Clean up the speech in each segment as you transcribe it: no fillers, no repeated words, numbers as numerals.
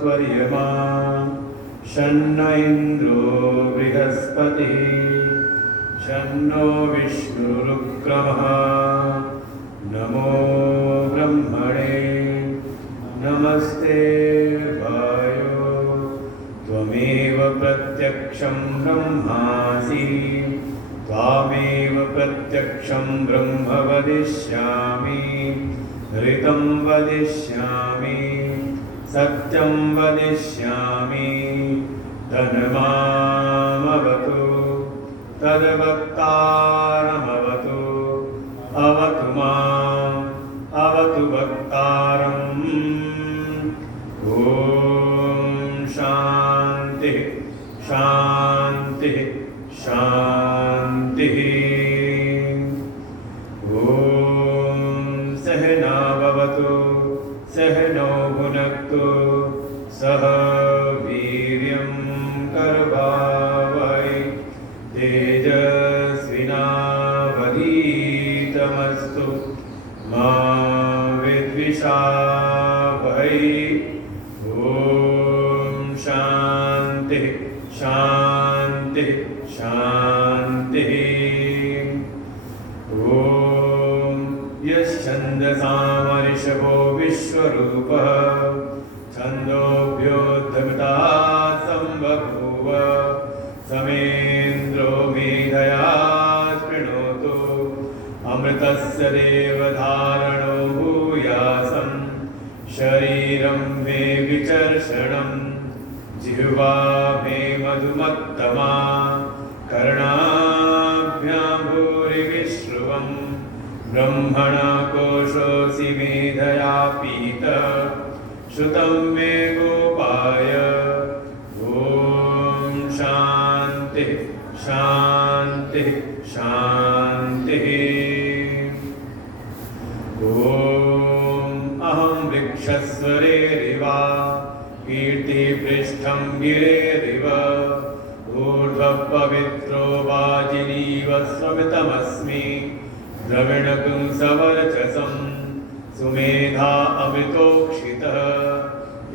त्वर्यमा शन्न इन्द्रो बृहस्पतिः शन्नो विष्णुरुक्रमः नमो ब्रह्मणे नमस्ते वायो त्वमेव प्रत्यक्षं ब्रह्मासि त्वामेव प्रत्यक्षं ब्रह्म वदिष्यामि ऋतं वदिष्यामि सत्यं वदिष्यामि तन्मामवतु तद्वक्तारमवतु अवतु माम् अवतु वक्तारम् ॐ शान्तिः शान्तिः शान्तिः ॐ सहना भवतु सहनौ भुनक्तु सह वीर्यं करवावहै तेजस्विनावधीतमस्तु मा विद्विषावहै ॐ शान्तिः शान्तिः शान्तिः ॐ यश्छन्दसामऋषभो विश्वरूपः छन्दोभ्योद्धमिता सम्बभूव समेन्द्रो मेधया शृणोतु अमृतस्य देवधारणो भूयासं शरीरं मे विचर्षणं जिह्वा मे मधुमत्तमा कर्णाभ्यां भूरिविश्रुवं ब्रह्मणा कोशोऽसि मेधया पीतः श्रुतं मे गोपाय ॐ शान्तिः शान्तिः शान्तिः ॐ अहं वृक्षस्वरेरिव कीर्तिपृष्ठं गिरेरिव ऊर्ध्वपवित्रो वाजिनीव स्वमितमस्मि द्रविणपुंसवर्चसं सुमेधा अमृतोक्षितः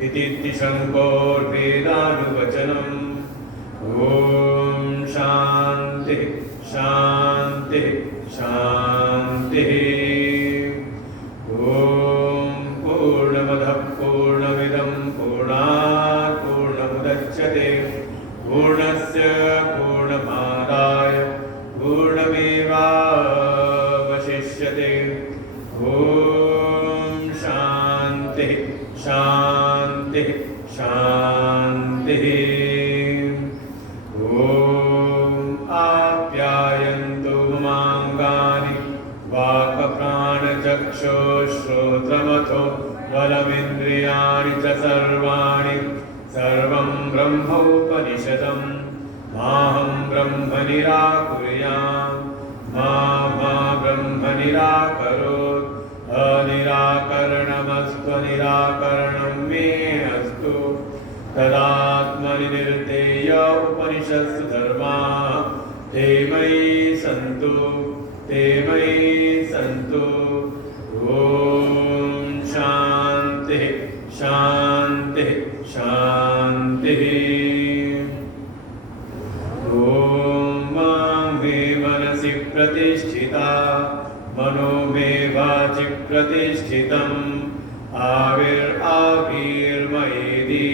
इति शङ्कोर्वेदानुवचनम् ॐ शान्तिः शान्तिः शान्तिः ॐ पूर्णमदः पूर्णमिदं पूर्णात् पूर्णमुदच्यते पूर्णस्य पूर्णमादाय पूर्णमेवावशिष्यते ॐ शान्तिः शान्तिः शान्तिः ॐ आप्यायन्तु ममाङ्गानि वाक्प्राणचक्षुश्रोत्रमथो बलमिन्द्रियाणि च सर्वाणि सर्वं ब्रह्मोपनिषदं माहं ब्रह्म निराकुर्याम् मा ब्रह्म निराकरोत् अनिराकरणमस्तु निराकरणं मे अस्तु तदात्मनि निर्देय उपनिषत्सु धर्माः ते मयि सन्तु ते मयि सन्तु ॐ शान्तिः शान्तिः शान्तिः ॐ मां मे मनसि प्रतिष्ठिता मनो मे वाचि प्रतिष्ठितम् आविर्मयेदि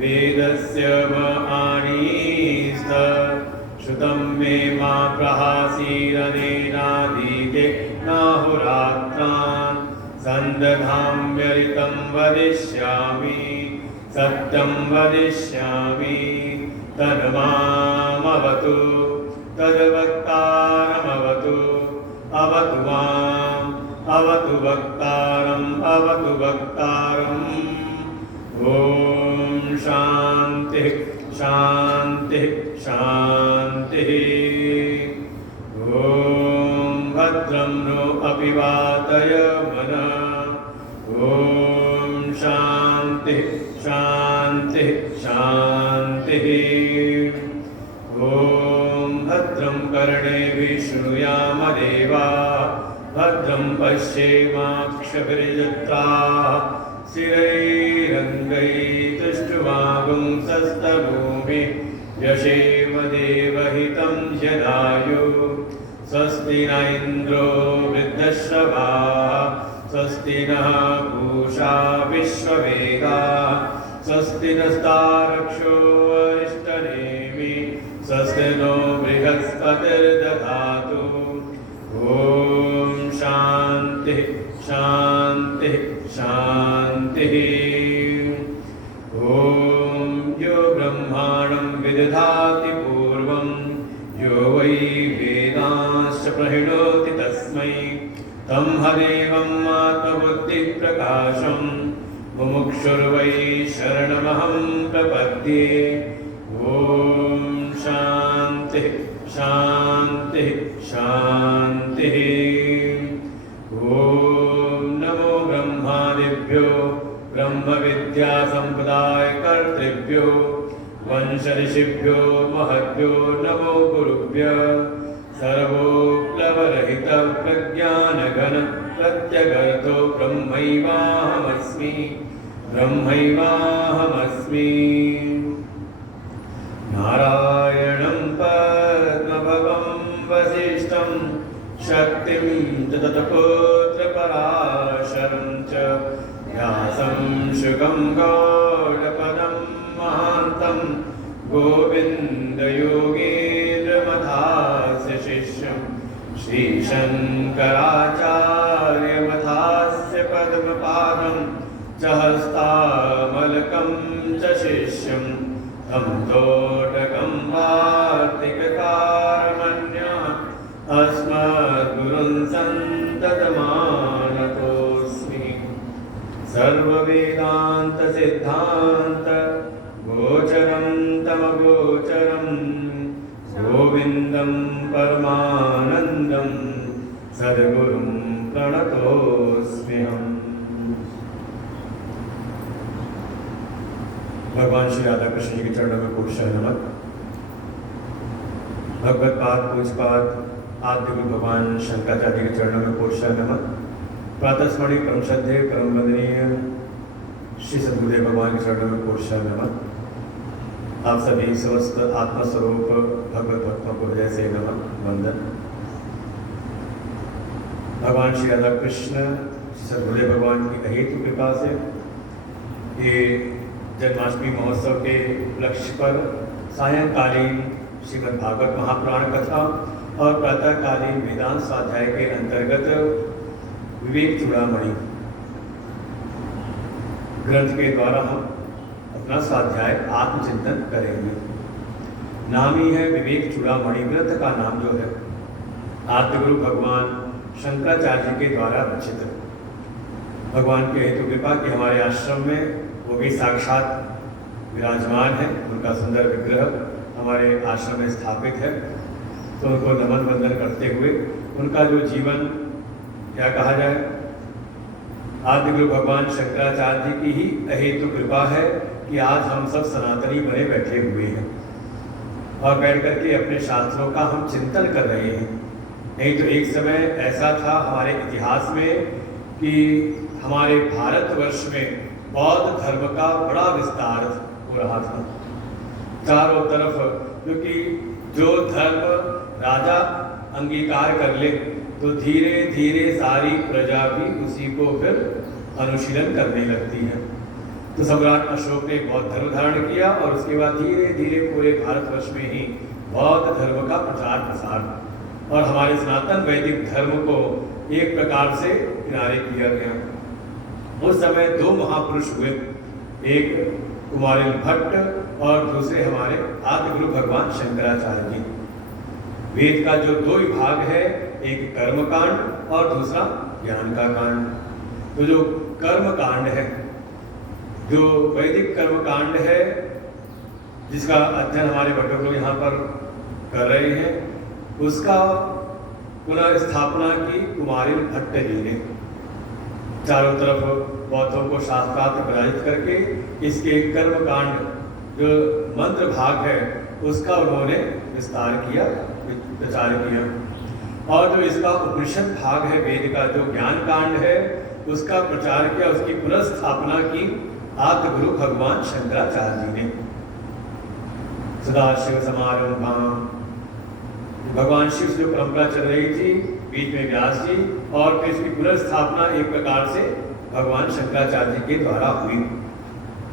वेदस्य मणिस्थ श्रुतं मे मा प्रहासीरनेनादीते नाहुरात्रान् सन्दधाम्यरितं वदिष्यामि सत्यं वदिष्यामि तन्मामवतु तद्वक्तारमवतु अवतु माम् अवतु वक्तारम् अवतु वक्तारम् ॐ शान्तिः शान्तिः शान्तिः ॐ भद्रं नो अपि वातय मनः ॐ शान्तिः शान्तिः शान्तिः ॐ भद्रं कर्णेभिः शृणुयामदेवा भद्रं पश्येमाक्षभिर्यत्राः स्थिरैरङ्गैः शस्तनूमे यशेम देवहितं यदायु स्वस्ति न इन्द्रो वृद्धश्रवाः स्वस्ति नः पूषा विश्ववेदाः स्वस्ति नस्तार्क्ष्यो अरिष्टनेमिः स्वस्ति नो बृहस्पतिर्दधातु। ॐ शान्तिः शान्तिः शान्तिः। ॐ यो ब्रह्माणं विदधाति पूर्वं यो वै वेदांश्च प्रणोति तस्मै तं हदेवम् आत्मबुद्धिप्रकाशं मुमुक्षुर्वै शरणमहं प्रपद्ये। ॐ शान्तिः शान्तिः शान्तिः। ॐ नमो ब्रह्मादिभ्यो ब्रह्मविद्यासम्प्रदायकर्तृभ्यो वंशऋषिभ्यो महद्भ्यो नमो गुरुभ्यः। सर्वोप्लवरहितप्रज्ञानघन प्रत्यगर्तो ब्रह्मैवाहमस्मि ब्रह्मैवाहमस्मि। नारायणं पद्मभवं वसिष्ठं शक्तिं च तत्पुत्रपराशरं च व्यासं शुकं गौडपदं महान्तं गोविन्दयोगीन्द्रमथास्य शिष्यं श्रीशङ्कराचार्यमथास्य पद्मपादं च हस्तामलकं च शिष्यं तं तोटकं वार्तिककारमन्यः अस्मद्गुरुन् सन्ततमानतोऽस्मि। सर्ववेदान्तसिद्धान्त गोचरं तमगोचरं गोविन्दं परमानन्दं सद्गुरुं प्रणतोऽस्म्यहम्। भगवान श्री राधा कृष्ण जी के चरणों में कोटि नमन। भगवत पाद पूजपाद आद्य गुरु भगवान शंकराचार्य के चरणों में कोटि नमन। प्रातस्मरणीय परम श्रद्धेय परम वंदनीय श्री सद्गुरुदेव भगवान के चरणों में कोटि नमन। आप सभी समस्त आत्मस्वरूप भगवत भक्तों को हृदय से नमन वंदन। भगवान श्री राधा कृष्ण सद्गुरुदेव भगवान की अहेतु कृपा से ये जन्माष्टमी महोत्सव के उपलक्ष्य पर सायंकालीन श्रीमद् भागवत महापुराण कथा और प्रातःकालीन वेदांत स्वाध्याय के अंतर्गत विवेक चूड़ामणि ग्रंथ के द्वारा हम अपना स्वाध्याय आत्मचिंतन करेंगे। नाम ही है विवेक चूड़ामणि। ग्रंथ का नाम जो है आद्य गुरु भगवान शंकराचार्य जी के द्वारा रचित। भगवान की हेतु कृपा कि हमारे आश्रम में वो भी साक्षात विराजमान है, उनका सुंदर विग्रह हमारे आश्रम में स्थापित है। तो उनको नमन वंदन करते हुए उनका जो जीवन क्या कहा जाए, आदि गुरु भगवान शंकराचार्य जी की ही अहेतु कृपा है कि आज हम सब सनातनी बने बैठे हुए हैं और बैठ करके अपने शास्त्रों का हम चिंतन कर रहे हैं। नहीं तो एक समय ऐसा था हमारे इतिहास में कि हमारे भारतवर्ष में बौद्ध धर्म का बड़ा विस्तार हो रहा था चारों तरफ, क्योंकि जो धर्म राजा अंगीकार कर ले तो धीरे धीरे सारी प्रजा भी उसी को फिर अनुशीलन करने लगती है। तो सम्राट अशोक ने बौद्ध धर्म धारण किया और उसके बाद धीरे धीरे पूरे भारतवर्ष में ही बौद्ध धर्म का प्रचार प्रसार और हमारे सनातन वैदिक धर्म को एक प्रकार से किनारे किया गया। उस समय दो महापुरुष हुए, एक कुमारिल भट्ट और दूसरे हमारे आदि गुरु भगवान शंकराचार्य जी। वेद का जो दो विभाग है, एक कर्म कांड और दूसरा ज्ञान का कांड। तो जो कर्म कांड है, जो वैदिक कर्म कांड है, जिसका अध्ययन हमारे भट्टों लोग यहाँ पर कर रहे हैं, उसका पुनः स्थापना की कुमारिल भट्ट जी ने। चारों तरफ बौद्धों को शास्त्रार्थ विराजित करके इसके कर्म कांड जो मंत्र भाग है उसका उन्होंने विस्तार किया, प्रचार किया। और जो इसका उपनिषद भाग है, वेद का जो ज्ञान कांड है, उसका प्रचार किया, उसकी पुनः स्थापना की आद्य गुरु भगवान शंकराचार्य जी ने। सदाशिव समारंभां। भगवान शिव से जो परंपरा चल रही थी, बीच में व्यास जी, और फिर इसकी पुनर्स्थापना एक प्रकार से भगवान शंकराचार्य जी के द्वारा हुई।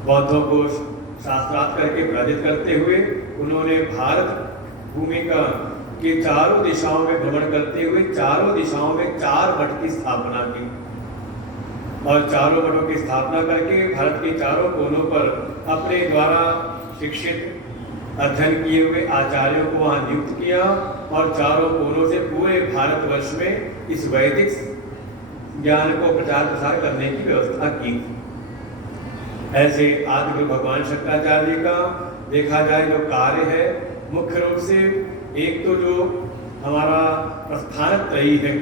बौद्धों को शास्त्रार्थ करके पराजित करते हुए उन्होंने भारत भूमि का के चारों दिशाओं में भ्रमण करते हुए चारों दिशाओं में 4 मठ की स्थापना की, और चारों मठों की स्थापना करके भारत के चारों कोनों पर अपने द्वारा शिक्षित अध्ययन किए हुए आचार्यों को वहां नियुक्त किया, और चारों कोनों से पूरे भारतवर्ष में इस वैदिक ज्ञान को प्रचार प्रसार करने की व्यवस्था की। ऐसे आदि गुरु भगवान शंकराचार्य जी का देखा जाए जो कार्य है, मुख्य रूप से एक तो जो हमारा प्रस्थान त्रयी है,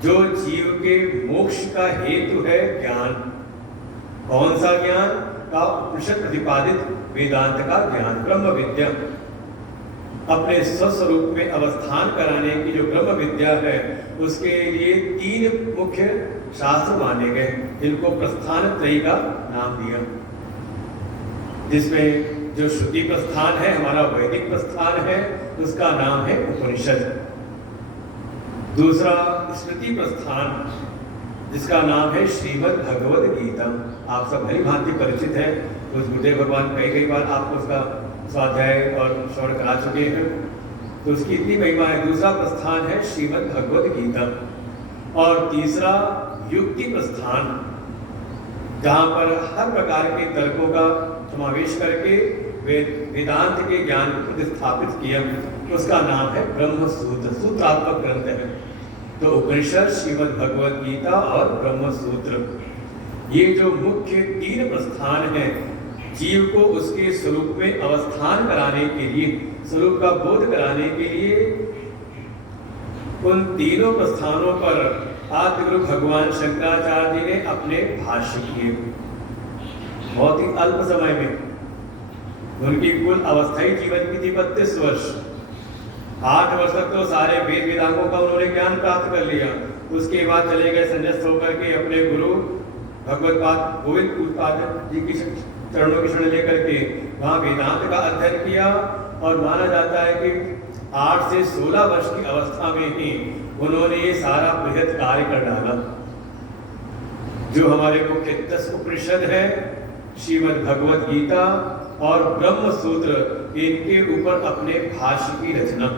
जो जीव के मोक्ष का हेतु है ज्ञान। कौन सा ज्ञान? का उपनिषद प्रतिपादित वेदांत का ज्ञान, ब्रह्म विद्या। अपने स्वस्वरूप में अवस्थान कराने की जो ब्रह्म विद्या है, उसके लिए 3 मुख्य शास्त्र माने गए, जिनको प्रस्थान त्रयी का नाम दिया। जिसमें जो श्रुति प्रस्थान है, हमारा वैदिक प्रस्थान है, उसका नाम है उपनिषद। दूसरा स्मृति प्रस्थान, जिसका नाम है श्रीमद् भगवद गीता। आप सब भली भांति परिचित हैं, कुछ गुरुदेव भगवान कई बार आपको उसका स्वाध्याय और श्रवण करा चुके हैं, तो उसकी इतनी महिमा है। दूसरा प्रस्थान है श्रीमद् भगवद गीता, और तीसरा युक्ति प्रस्थान, जहाँ पर हर प्रकार के तर्कों का समावेश करके वेदांत के ज्ञान को प्रतिस्थापित किया, उसका नाम है ब्रह्म सूत्र, सूत्रात्मक ग्रंथ है। तो उपनिषद, श्रीमद् भगवद गीता और ब्रह्म सूत्र, ये जो मुख्य 3 प्रस्थान हैं, जीव को उसके स्वरूप में अवस्थान कराने के लिए, स्वरूप का बोध कराने के लिए, उन तीनों प्रस्थानों पर आदि गुरु भगवान शंकराचार्य जी ने अपने भाष्य किए। बहुत ही अल्प समय में, उनकी कुल अवस्थाई जीवन की थी 32 वर्ष। 8 वर्ष तक तो सारे वेद वेदांगों का उन्होंने ज्ञान प्राप्त कर लिया। उसके बाद चले गए संन्यास्त होकर के अपने गुरु भगवत पाद गोविंद पाद जी की चरणों की शरण लेकर के वहाँ वेदांत का अध्ययन किया, और माना जाता है कि 8 से 16 वर्ष की अवस्था में ही उन्होंने ये सारा बृहद कार्य कर डाला। जो हमारे मुख्य 10 उपनिषद है, श्रीमद् भगवद गीता और ब्रह्म सूत्र, इनके ऊपर अपने भाष्य की रचना।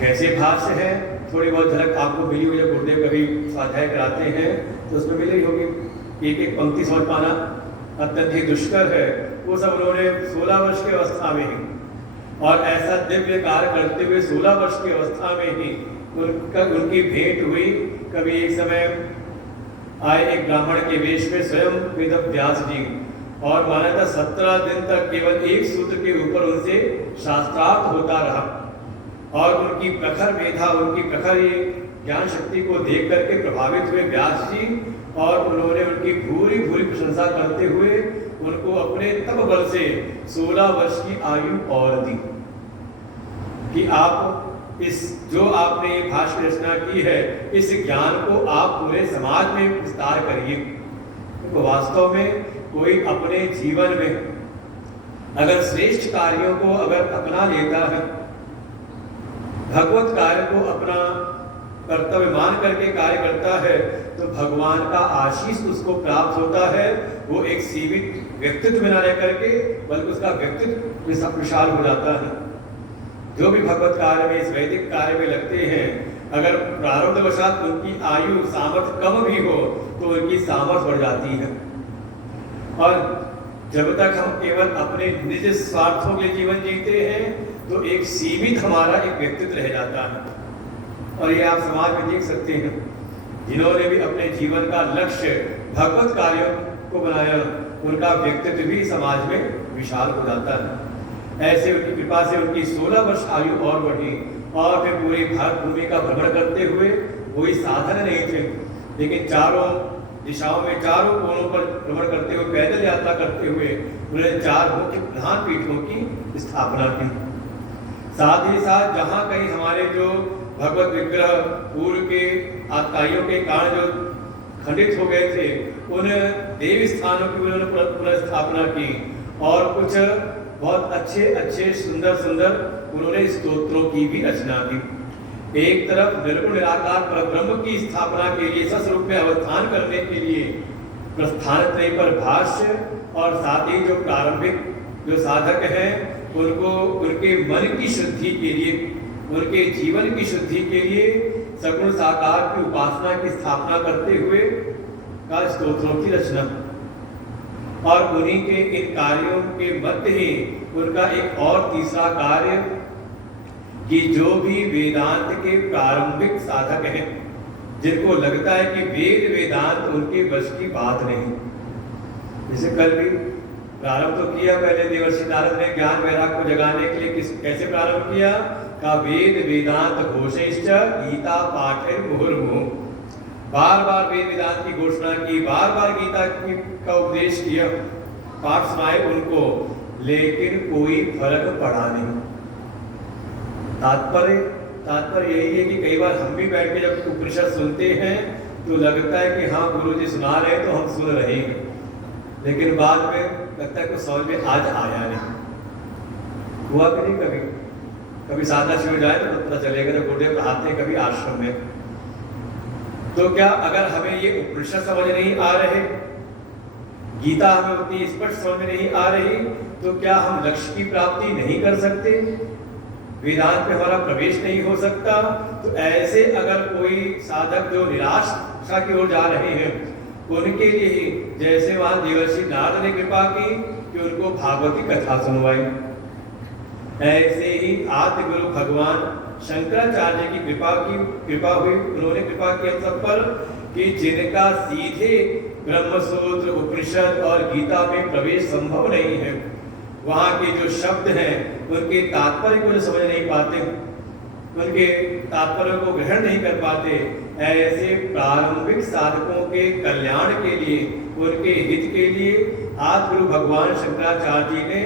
कैसे भाष्य है, थोड़ी बहुत झलक आपको मिली हुई, जब गुरुदेव कभी स्वाध्याय कराते हैं तो उसमें मिली होगी। एक पंक्ति समझ पाना अत्यंत ही दुष्कर है। वो सब उन्होंने 16 वर्ष की अवस्था में ही, और ऐसा दिव्य कार्य करते हुए 16 वर्ष की अवस्था में ही उनकी भेंट हुई। कभी एक समय आए एक ब्राह्मण के वेश में स्वयं वेद व्यास जी, और माना था 17 दिन तक केवल एक सूत्र के ऊपर उनसे शास्त्रार्थ होता रहा, और उनकी प्रखर मेधा, उनकी प्रखर ज्ञान शक्ति को देख करके प्रभावित हुए व्यास जी, और उन्होंने उनकी भूरी भूरी प्रशंसा करते हुए उनको अपने तप बल से 16 वर्ष की आयु और दी, कि आप इस जो आपने ये भाष्य रचना की है, इस ज्ञान को आप पूरे समाज में विस्तार करिए। तो वास्तव में कोई अपने जीवन में अगर श्रेष्ठ कार्यों को अगर अपना लेता है, भगवत कार्य को अपना कर्तव्य मान करके कार्य करता है, तो भगवान का आशीष उसको प्राप्त होता है। वो एक सीमित व्यक्तित्व में न रह करके, बल्कि उसका व्यक्तित्व विशाल हो जाता है। जो भी भगवत कार्य में, इस वैदिक कार्य में लगते हैं, अगर प्रारब्धवशात उनकी आयु सामर्थ्य कम भी हो, तो उनकी सामर्थ्य बढ़ जाती है। और जब तक हम केवल अपने निज स्वार्थों के जीवन जीते हैं, तो एक सीमित हमारा एक व्यक्तित्व रह जाता है। और ये आप समाज में देख सकते हैं, जिन्होंने भी अपने जीवन का लक्ष्य भगवत कार्यों को बनाया, उनका व्यक्तित्व भी समाज में विशाल हो जाता है। ऐसे उनकी कृपा से उनकी 16 वर्ष आयु और बढ़ी, और फिर पूरी भारत भूमि का भ्रमण करते हुए, कोई साधन नहीं थे, लेकिन चारों दिशाओं में, चारों कोनों पर भ्रमण करते हुए, पैदल यात्रा करते हुए उन्होंने 4 मुख्य प्रधान पीठों की स्थापना की। साथ ही साथ जहाँ कहीं हमारे जो भगवत विग्रह पूर्व के आताइयों के कारण जो खंडित हो गए थे, उन देव स्थानों की उन्होंने पुनर्स्थापना की, और कुछ बहुत अच्छे अच्छे सुंदर सुंदर उन्होंने स्तोत्रों की भी रचना की। एक तरफ निर्गुण निराकार परब्रह्म की स्थापना के लिए सस्वरूप में अवस्थान करने के लिए प्रस्थानत्रय पर भाष्य, और साथ ही जो प्रारंभिक जो साधक हैं उनको उनके मन की शुद्धि के लिए, उनके जीवन की शुद्धि के लिए सगुण साकार की उपासना की स्थापना करते हुए का स्तोत्रों की रचना, और उन्हीं के इन कार्यों के मध्य ही उनका एक और तीसरा कार्य कि जो भी वेदांत के प्रारंभिक साधक हैं, जिनको लगता है कि वेद वेदांत उनके वश की बात नहीं, जैसे कल भी प्रारंभ तो किया, पहले देवर्षि नारद ने ज्ञान वैराग को जगाने के लिए कैसे प्रारंभ किया का वेद वेदांत घोषिश्च गीता पाठे मुहुर्मुहुः, बार बार वेद वेदांत की घोषणा की, बार बार गीता का उपदेश किया, पाठ सुनाए उनको, लेकिन कोई फर्क पड़ा नहीं। तात्पर्य यही है कि कई बार हम भी बैठ के जब उपनिषद सुनते हैं तो लगता है कि हाँ गुरु जी सुना रहे हैं तो हम सुन रहे हैं, लेकिन बाद में लगता है कुछ समझ में आज आया नहीं। हुआ कि नहीं कभी साधना शुरू जाए तो पता चलेगा, जब गुरुदेव पढ़ाते हैं कभी आश्रम में, तो क्या अगर हमें ये उपनिषद समझ नहीं आ रहे, गीता हमें उतनी स्पष्ट समझ में नहीं आ रही, तो क्या हम लक्ष्य की प्राप्ति नहीं कर सकते, वेदांत में हमारा प्रवेश नहीं हो सकता? तो ऐसे अगर कोई साधक जो निराशा की ओर जा रहे हैं, उनके लिए ही जैसे वहां देवर्षि नारद ने कृपा की कि उनको भागवती कथा सुनवाई, ऐसे ही आदि गुरु भगवान शंकराचार्य की कृपा हुई, उन्होंने कृपा की हम सब पर कि जिनका सीधे ब्रह्मसूत्र उपनिषद और गीता में प्रवेश संभव नहीं है, वहाँ के जो शब्द हैं उनके तात्पर्य को जो समझ नहीं पाते, उनके तात्पर्य को ग्रहण नहीं कर पाते, ऐसे प्रारंभिक साधकों के कल्याण के लिए, उनके हित के लिए आदि गुरु भगवान शंकराचार्य जी ने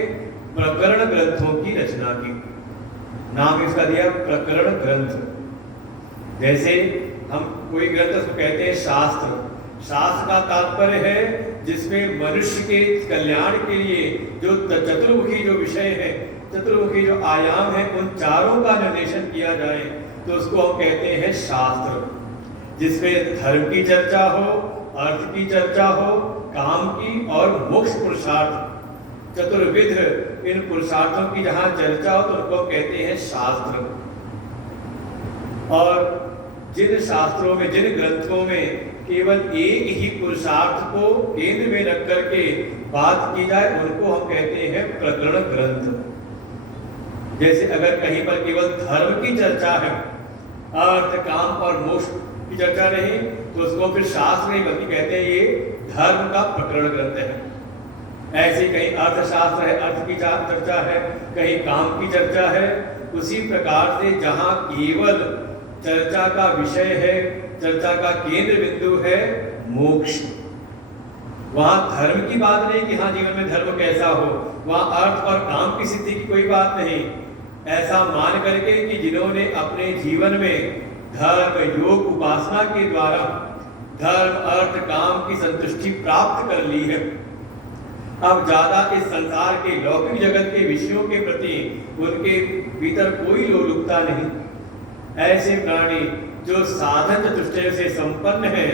प्रकरण ग्रंथों की रचना की। नाम इसका दिया प्रकरण ग्रंथ। जैसे हम कोई ग्रंथ उसको कहते हैं शास्त्र, शास्त्र का तात्पर्य है जिसमें मनुष्य के कल्याण के लिए जो चतुर्मुखी जो विषय है, चतुर्मुखी जो आयाम है, उन चारों का निर्देशन किया जाए तो उसको हम कहते हैं शास्त्र, जिसमें धर्म की चर्चा हो, अर्थ की चर्चा हो, काम की और मोक्ष पुरुषार्थ, चतुर्विध इन पुरुषार्थों की जहाँ चर्चा हो तो उनको कहते हैं शास्त्र। और जिन शास्त्रों में, जिन ग्रंथों में केवल एक ही पुरुषार्थ को केंद्र में रख करके बात की जाए उनको हम कहते हैं प्रकरण ग्रंथ। जैसे अगर कहीं पर केवल धर्म की चर्चा है, अर्थ काम और मोक्ष की चर्चा नहीं, तो उसको फिर शास्त्र नहीं बल्कि कहते हैं ये धर्म का प्रकरण ग्रंथ है। ऐसे कहीं अर्थशास्त्र है, अर्थ की चर्चा है, कहीं काम की चर्चा है। उसी प्रकार से जहाँ केवल चर्चा का विषय है, चर्चा का केंद्र बिंदु है मोक्ष, वहां धर्म की बात नहीं कि हाँ जीवन में धर्म कैसा हो, वहां अर्थ और काम की सिद्धि की कोई बात नहीं। ऐसा मान करके कि जिन्होंने अपने जीवन में धर्म योग उपासना के द्वारा धर्म अर्थ काम की संतुष्टि प्राप्त कर ली है, अब ज्यादा इस संसार के लौकिक जगत के विषयों के प्रति उनके भीतर कोई लोलुपता नहीं। ऐसे प्राणी जो साधन चतुष्टय से संपन्न है,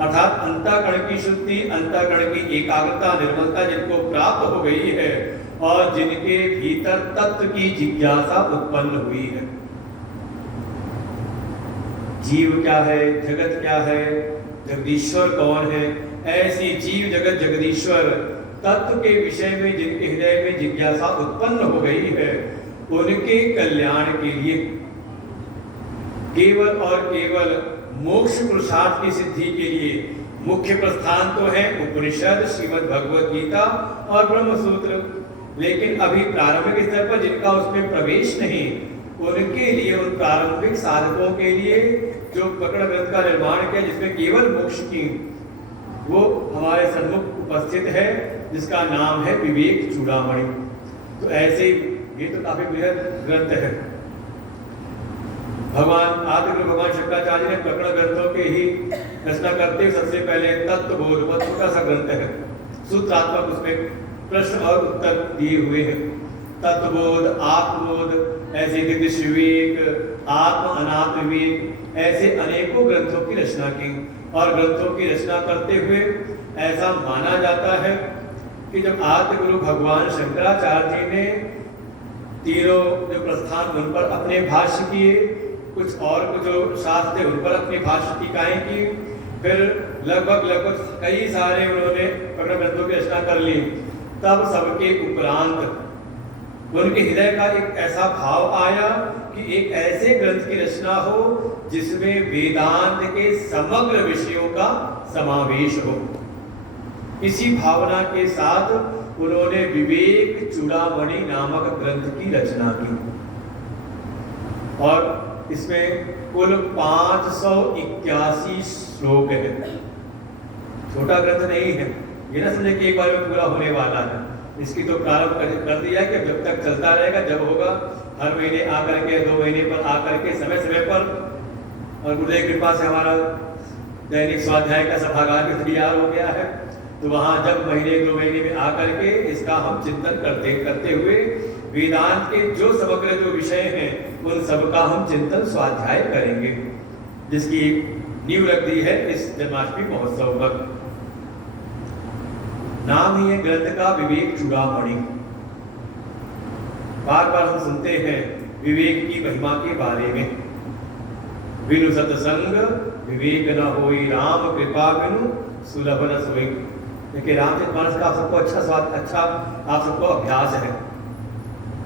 अर्थात अंतःकरण की शुद्धि, अंतःकरण की एकाग्रता, निर्मलता जिनको प्राप्त हो गई है और जिनके भीतर तत्व की जिज्ञासा उत्पन्न हुई है। जीव क्या है, जगत क्या है, जगदीश्वर कौन है, ऐसी जीव जगत जगदीश्वर तत्व के विषय में जिनके हृदय में जिज्ञासा उत्पन्न हो गई है, उनके कल्याण के लिए केवल और केवल मोक्ष पुरुषार्थ की सिद्धि के लिए मुख्य प्रस्थान तो है उपनिषद, श्रीमद् भगवद गीता और ब्रह्मसूत्र। लेकिन अभी प्रारंभिक स्तर पर जिनका उसमें प्रवेश नहीं, उनके लिए, उन प्रारंभिक साधकों के लिए जो प्रकरण ग्रंथ का निर्माण किया जिसमें केवल मोक्ष की, वो हमारे सन्मुख उपस्थित है, जिसका नाम है विवेक चूड़ामणि। तो ऐसे ये तो काफी बृहद ग्रंथ है। भगवान आदि गुरु भगवान शंकराचार्य ने प्रकरण ग्रंथों के ही रचना करते सबसे पहले तत्वबोध, बहुत छोटा सा ग्रंथ है, सूत्रात्मक उसमें प्रश्न और उत्तर दिए हुए हैं। तत्वबोध, आत्मबोध, ऐसे दिव्य विवेक, आत्म अनात्म विवेक, ऐसे अनेकों ग्रंथों की रचना की। और ग्रंथों की रचना करते हुए ऐसा माना जाता है कि जब आद्य गुरु भगवान शंकराचार्य जी ने तीनों जो प्रस्थान उन पर अपने भाष्य किए, कुछ और कुछ जो शास्त्र थे उन पर अपनी भाष्य टीकाएं की, फिर लगभग कई सारे उन्होंने ग्रंथों की रचना कर ली, तब सबके उपरांत उनके हृदय का एक ऐसा भाव आया कि एक ऐसे ग्रंथ की रचना हो जिसमें वेदांत के समग्र विषयों का समावेश हो। इसी भावना के साथ उन्होंने विवेक चूड़ामणि नामक ग्रंथ की रचना की और इसमें कुल 581 श्लोक है। छोटा ग्रंथ नहीं है, ये ना समझे कि एक बार में पूरा होने वाला है। इसकी तो प्रारंभ कर दिया कि जब तक चलता रहेगा, जब होगा हर महीने आकर के 2 महीने पर आकर के समय समय पर, और गुरुदेव कृपा से हमारा दैनिक स्वाध्याय का सभागार भी तैयार हो गया है, तो वहाँ जब महीने 2 महीने में आकर के इसका हम चिंतन करते हुए वेदांत के जो समग्र जो विषय हैं उन सब का हम चिंतन स्वाध्याय करेंगे, जिसकी नींव रख दी है इस जन्माष्टमी महोत्सव पर। नाम ही है ग्रंथ का विवेक चूड़ामणि। बार बार हम सुनते हैं विवेक की महिमा के बारे में। बिनु सत्संग विवेक न होई, राम कृपा बिनु सुलभ न सोई। देखिए रामचरितमानस का आप सबको अच्छा आप सबको अभ्यास है।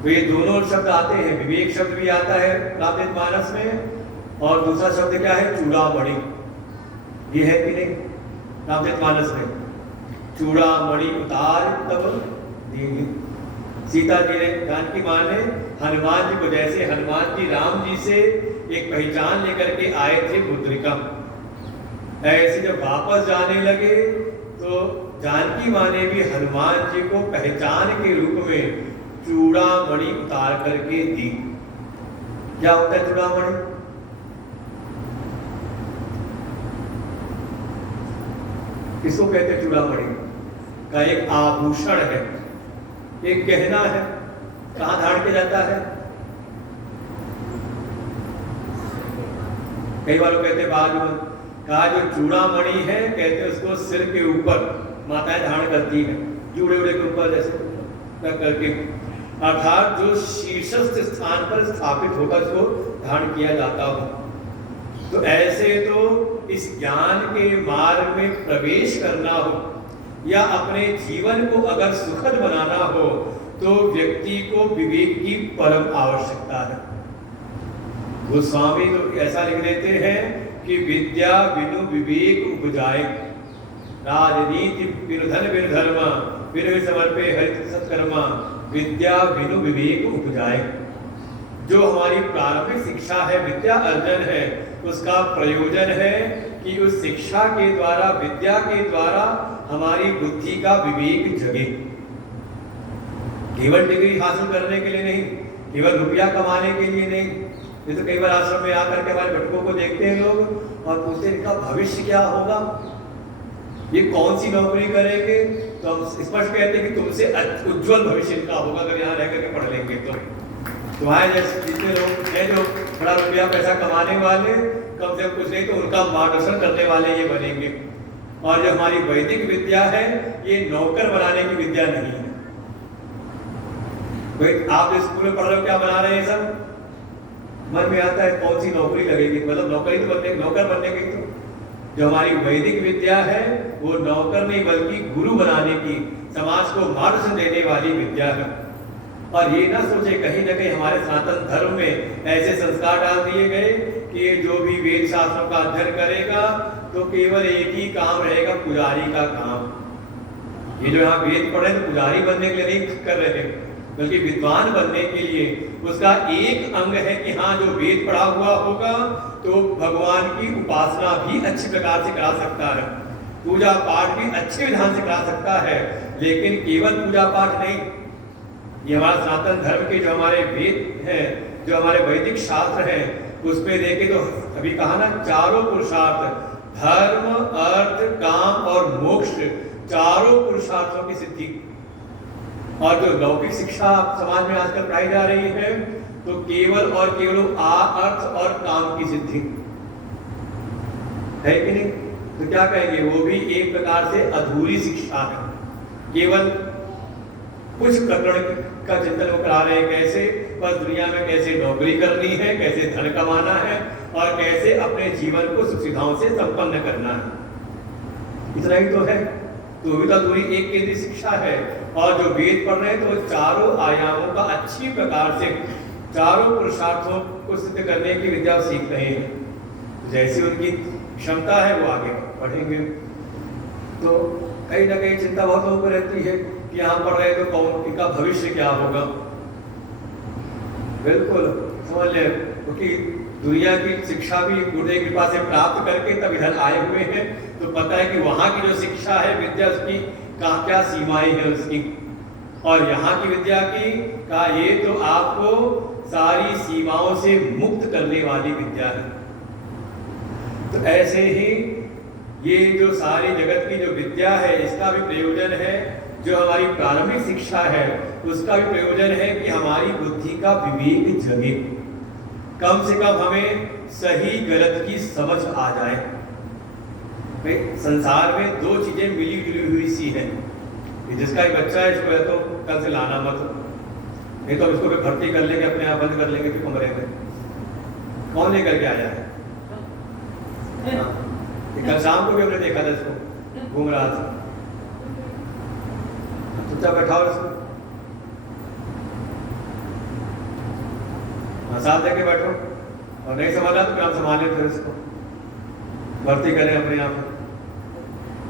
तो ये दोनों शब्द आते हैं, विवेक शब्द भी आता है रामचरितमानस में, और दूसरा शब्द क्या है, चूड़ामणि। ये है कि नहीं रामचरितमानस में, चूड़ामणि उतार तब दीनी। सीता जी ने, जानकी मां ने हनुमान जी को, जैसे हनुमान जी राम जी से एक पहचान लेकर के आए थे मुद्रिका, ऐसे जब वापस जाने लगे तो जानकी मां ने भी हनुमान जी को पहचान के रूप में चूड़ामणि उतार करके दी। क्या होता है चूड़ामणि? किसको कहते हैं? चूड़ामणि का एक आभूषण है, एक गहना है। कहाँ धारण किया जाता है? कई बार लोग कहते हैं बाजू का जो चूड़ामणि है, कहते हैं उसको सिर के ऊपर माताएं धारण करती हैं, जुड़े उड़े के ऊपर जैसे रख करके, अर्थात जो शीर्षस्थ स्थान पर स्थापित होकर उसको धारण किया जाता हो। तो ऐसे तो इस ज्ञान के मार्ग में प्रवेश करना हो या अपने जीवन को अगर सुखद बनाना हो तो व्यक्ति को विवेक की परम आवश्यकता है। गोस्वामी तो ऐसा लिख देते हैं कि विद्या बिनु विवेक उपजाए, राजनीति बिनु धन बिनु धर्म, बिनु समर्पे हरित सत्कर्मा, विद्या बिनु विवेक उपजाए। जो हमारी प्रारंभिक शिक्षा है, विद्या अर्जन है, उसका प्रयोजन है कि उस शिक्षा के द्वारा, विद्या के द्वारा हमारी बुद्धि का विवेक जगे। केवल डिग्री हासिल करने के लिए नहीं, केवल रुपया कमाने के लिए नहीं। ये तो कई बार आश्रम में आकर के हमारे भटकों को देखते हैं लोग और पूछते हैं इनका भविष्य क्या होगा, ये कौन सी नौकरी करेंगे। तो हम स्पष्ट कहते हैं कि तुमसे उज्जवल भविष्य इनका होगा अगर यहाँ रह करके पढ़ लेंगे तो। तुम्हारे जैसे जितने लोग हैं जो बड़ा रुपया पैसा कमाने वाले, कम से कम कुछ नहीं तो उनका मार्गदर्शन करने वाले ये बनेंगे। और जो हमारी वैदिक विद्या है, ये नौकर बनाने की विद्या नहीं है। आप जो स्कूल में पढ़ रहे हो, क्या बना रहे हैं सब? मन में आता है कौन सी नौकरी लगेगी, मतलब नौकरी तो बनने, नौकर बनने की। तो जो हमारी वैदिक विद्या है वो नौकर नहीं बल्कि गुरु बनाने की, समाज को मार्गदर्शन देने वाली विद्या है। और ये ना सोचे कहीं ना कहीं हमारे सनातन धर्म में ऐसे संस्कार डाल दिए गए कि जो भी वेद शास्त्रों का अध्ययन करेगा तो केवल एक ही काम रहेगा, पुजारी का काम। ये जो यहाँ वेद पढ़े तो पुजारी बनने के लिए नहीं कर रहे हैं, बल्कि विद्वान बनने के लिए। उसका एक अंग है कि हाँ, जो वेद पढ़ा हुआ होगा तो भगवान की उपासना भी अच्छी प्रकार से करा सकता है, पूजा पाठ भी अच्छे विधान से करा सकता है, लेकिन केवल पूजा पाठ नहीं। ये हमारा सनातन धर्म के जो हमारे वेद हैं, जो हमारे वैदिक शास्त्र हैं, उसमें देखे तो अभी कहा ना, चारों पुरुषार्थ, धर्म अर्थ काम और मोक्ष, चारों पुरुषार्थों की सिद्धि और जो लौकिक शिक्षा समाज में आजकल पढ़ाई जा रही है तो केवल और केवल अर्थ और काम की सिद्धि है कि नहीं? तो क्या कहेंगे, वो भी एक प्रकार से अधूरी शिक्षा है। केवल कुछ प्रकरण का चिंतन वो करा रहे हैं, कैसे बस दुनिया में कैसे नौकरी करनी है, कैसे धन कमाना है और कैसे अपने जीवन को सुविधाओं से संपन्न करना है, इतना ही तो है। तो भी तो अधूरी एक केंद्रीय शिक्षा है। और जो वेद पढ़ रहे हैं तो चारों आयामों का अच्छी प्रकार से चारों पुरुषार्थों को सिद्ध करने की विद्या सीख रहे हैं। जैसी उनकी क्षमता है वो आगे पढ़ेंगे। तो कहीं ना कहीं चिंता बहुत लोगों को रहती है कि यहाँ पढ़ रहे तो कौन, इनका भविष्य क्या होगा। बिल्कुल समझ ले, क्योंकि दुनिया की शिक्षा भी गुरुदेव की कृपा से प्राप्त करके तब इधर आए हुए हैं, तो पता है कि वहाँ की जो शिक्षा है विद्या उसकी क्या सीमाएं हैं उसकी, और यहाँ की विद्या की का ये तो आपको सारी सीमाओं से मुक्त करने वाली विद्या है। तो ऐसे ही ये जो सारी जगत की जो विद्या है इसका भी प्रयोजन है, जो हमारी प्रारंभिक शिक्षा है उसका भी प्रयोजन है कि हमारी बुद्धि का विवेक जगे, कम से कम हमें सही गलत की समझ आ जाए। संसार में दो चीजें मिली जुली हुई सी है, जिसका एक बच्चा है इसको तो कल से लाना मत, नहीं तो इसको भर्ती कर लेंगे, अपने आप बंद कर लेंगे फिर कमरे में। कौन लेकर के आया है? कल शाम को भी हमने देखा था इसको घूम रहा था। चुपचाप बैठाओ इसको, साथ देके बैठो, और नहीं संभाला तो काम संभाले, फिर इसको भर्ती करें अपने आप।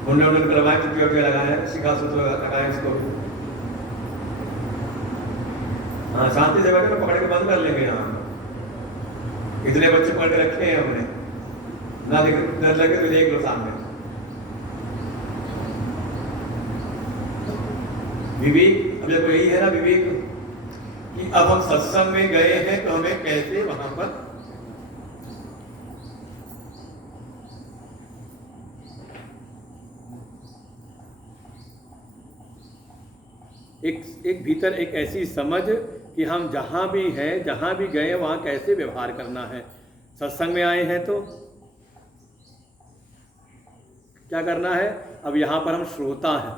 मुंडन उंडन करवाएं, चुट्टी वट्टी लगाएं, शिखा सूत्र लगाएं इसको। हाँ शांति से बैठे, पकड़ के बंद कर लेंगे। यहाँ इतने बच्चे पकड़ के रखे हैं हमने, ना डर लगे तो देख लो सामने। विवेक, अब जब यही है ना विवेक, कि अब हम सत्संग में गए हैं तो हमें कैसे वहां पर एक भीतर एक ऐसी समझ कि हम जहां भी हैं, जहां भी गए वहां कैसे व्यवहार करना है। सत्संग में आए हैं तो क्या करना है? अब यहाँ पर हम श्रोता हैं,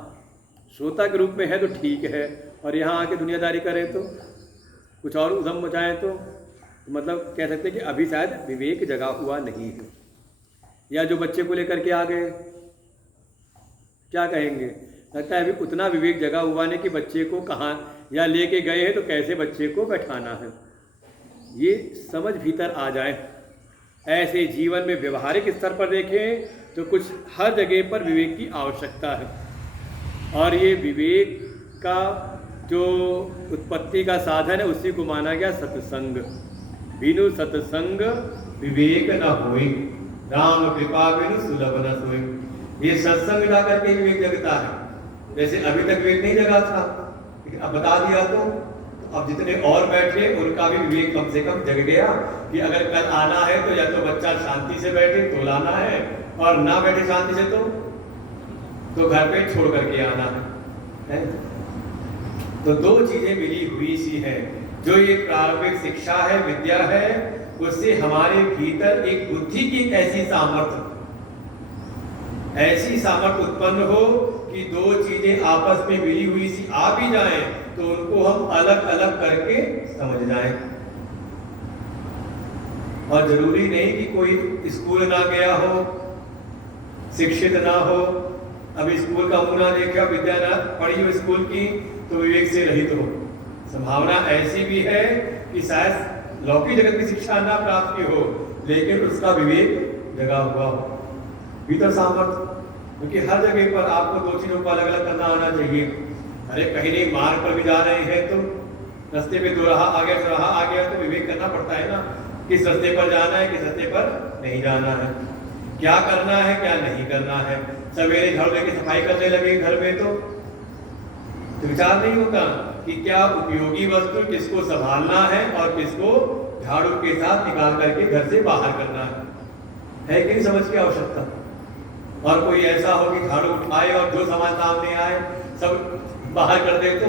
श्रोता के रूप में है तो ठीक है, और यहाँ आके दुनियादारी करें तो कुछ और उधम मचाएं तो मतलब कह सकते हैं कि अभी शायद विवेक जगा हुआ नहीं है। या जो बच्चे को लेकर के आ गए, क्या कहेंगे? लगता है अभी उतना विवेक जगा हुआ नहीं कि बच्चे को कहाँ या लेके गए हैं तो कैसे बच्चे को बैठाना है, ये समझ भीतर आ जाए। ऐसे जीवन में व्यवहारिक स्तर पर देखें तो कुछ हर जगह पर विवेक की आवश्यकता है, और ये विवेक का जो उत्पत्ति का साधन है उसी को माना गया सत्संग। बिनु सत्संग विवेक न होए, राम कृपा बिनु सुलभ न सोए। ये सत्संग मिला करके विवेक जगता है। जैसे अभी तक विवेक नहीं जगा था, लेकिन अब बता दिया तो अब जितने और बैठे उनका भी विवेक कम से कम जग गया कि अगर कल आना है तो या तो बच्चा शांति से बैठे तो लाना है, और ना बैठे शांति से तो घर पे छोड़ करके आना है। तो दो चीजें मिली हुई सी है। जो ये प्रारंभिक शिक्षा है, विद्या है, उससे हमारे भीतर एक बुद्धि की ऐसी सामर्थ्य उत्पन्न हो कि दो चीजें आपस में मिली हुई सी आ भी जाएं तो उनको हम अलग अलग करके समझ जाएं। और जरूरी नहीं कि कोई स्कूल ना गया हो, शिक्षित ना हो, अभी स्कूल का मुंह ना देखा, विद्या ना पढ़ी हो स्कूल की, तो विवेक से रहित हो। संभावना ऐसी भी है कि शायद लौकिक जगत की शिक्षा ना प्राप्त की हो, लेकिन उसका विवेक जगा हुआ हो, भीतर सामर्थ्य। क्योंकि हर जगह पर आपको दो चीजों को अलग अलग करना आना चाहिए। अरे कहीं नहीं मार्ग पर भी जा रहे हैं तो रास्ते पे दो राह आ गया, चौराहा आ गया, तो विवेक करना पड़ता है ना, किस रास्ते पर जाना है, किस रास्ते पर नहीं जाना है, क्या करना है, क्या नहीं करना है। सवेरे झाड़ू लेके सफाई करने लगे घर में तो विचार नहीं होता कि क्या उपयोगी वस्तु किसको संभालना है और किसको झाड़ू के साथ निकाल करके घर से बाहर करना है कि नहीं समझ की आवश्यकता। और कोई ऐसा हो कि झाड़ू उठाए और जो सामान सामने आए सब बाहर कर दे तो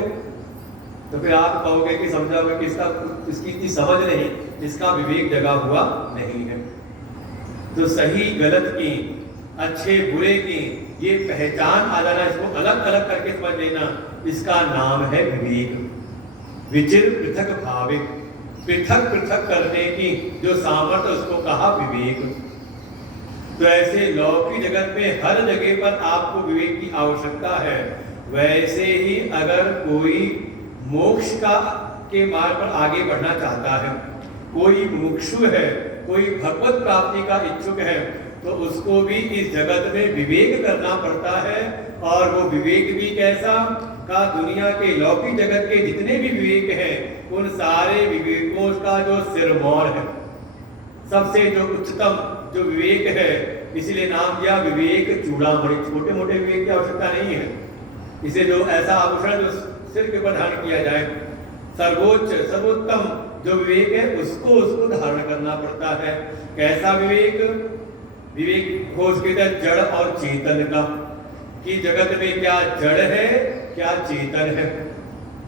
तो फिर आप कहोगे कि समझाओगे कि इसकी इतनी समझ नहीं, इसका विवेक जगा हुआ नहीं है। तो सही गलत की, अच्छे बुरे की ये पहचान आ जाना, इसको अलग अलग करके समझ लेना, इसका नाम है विवेक। विचिर पृथक भाविक, पृथक पृथक करने की जो सामर्थ्य, उसको कहा विवेक। तो ऐसे लौकिक जगत में हर जगह पर आपको विवेक की आवश्यकता है। वैसे ही अगर कोई मोक्ष के मार्ग पर आगे बढ़ना चाहता है, कोई मुमुक्षु है, कोई भगवत प्राप्ति का इच्छुक है, तो उसको भी इस जगत में विवेक करना पड़ता है। और वो विवेक भी कैसा का, दुनिया के लौकिक जगत के जितने भी विवेक हैं, उन सारे विवेकों का जो सिरमौर है, सबसे जो उच्चतम जो विवेक है, इसलिए नाम दिया विवेक चूड़ामणि। छोटे मोटे विवेक की आवश्यकता नहीं है, इसे जो ऐसा आभूषण जो सिर के ऊपर धारण किया जाए, सर्वोच्च सर्वोत्तम जो विवेक है, उसको धारण करना पड़ता है। कैसा विवेक? विवेक हो उसके जड़ और चेतन का, कि जगत में क्या जड़ है क्या चेतन है।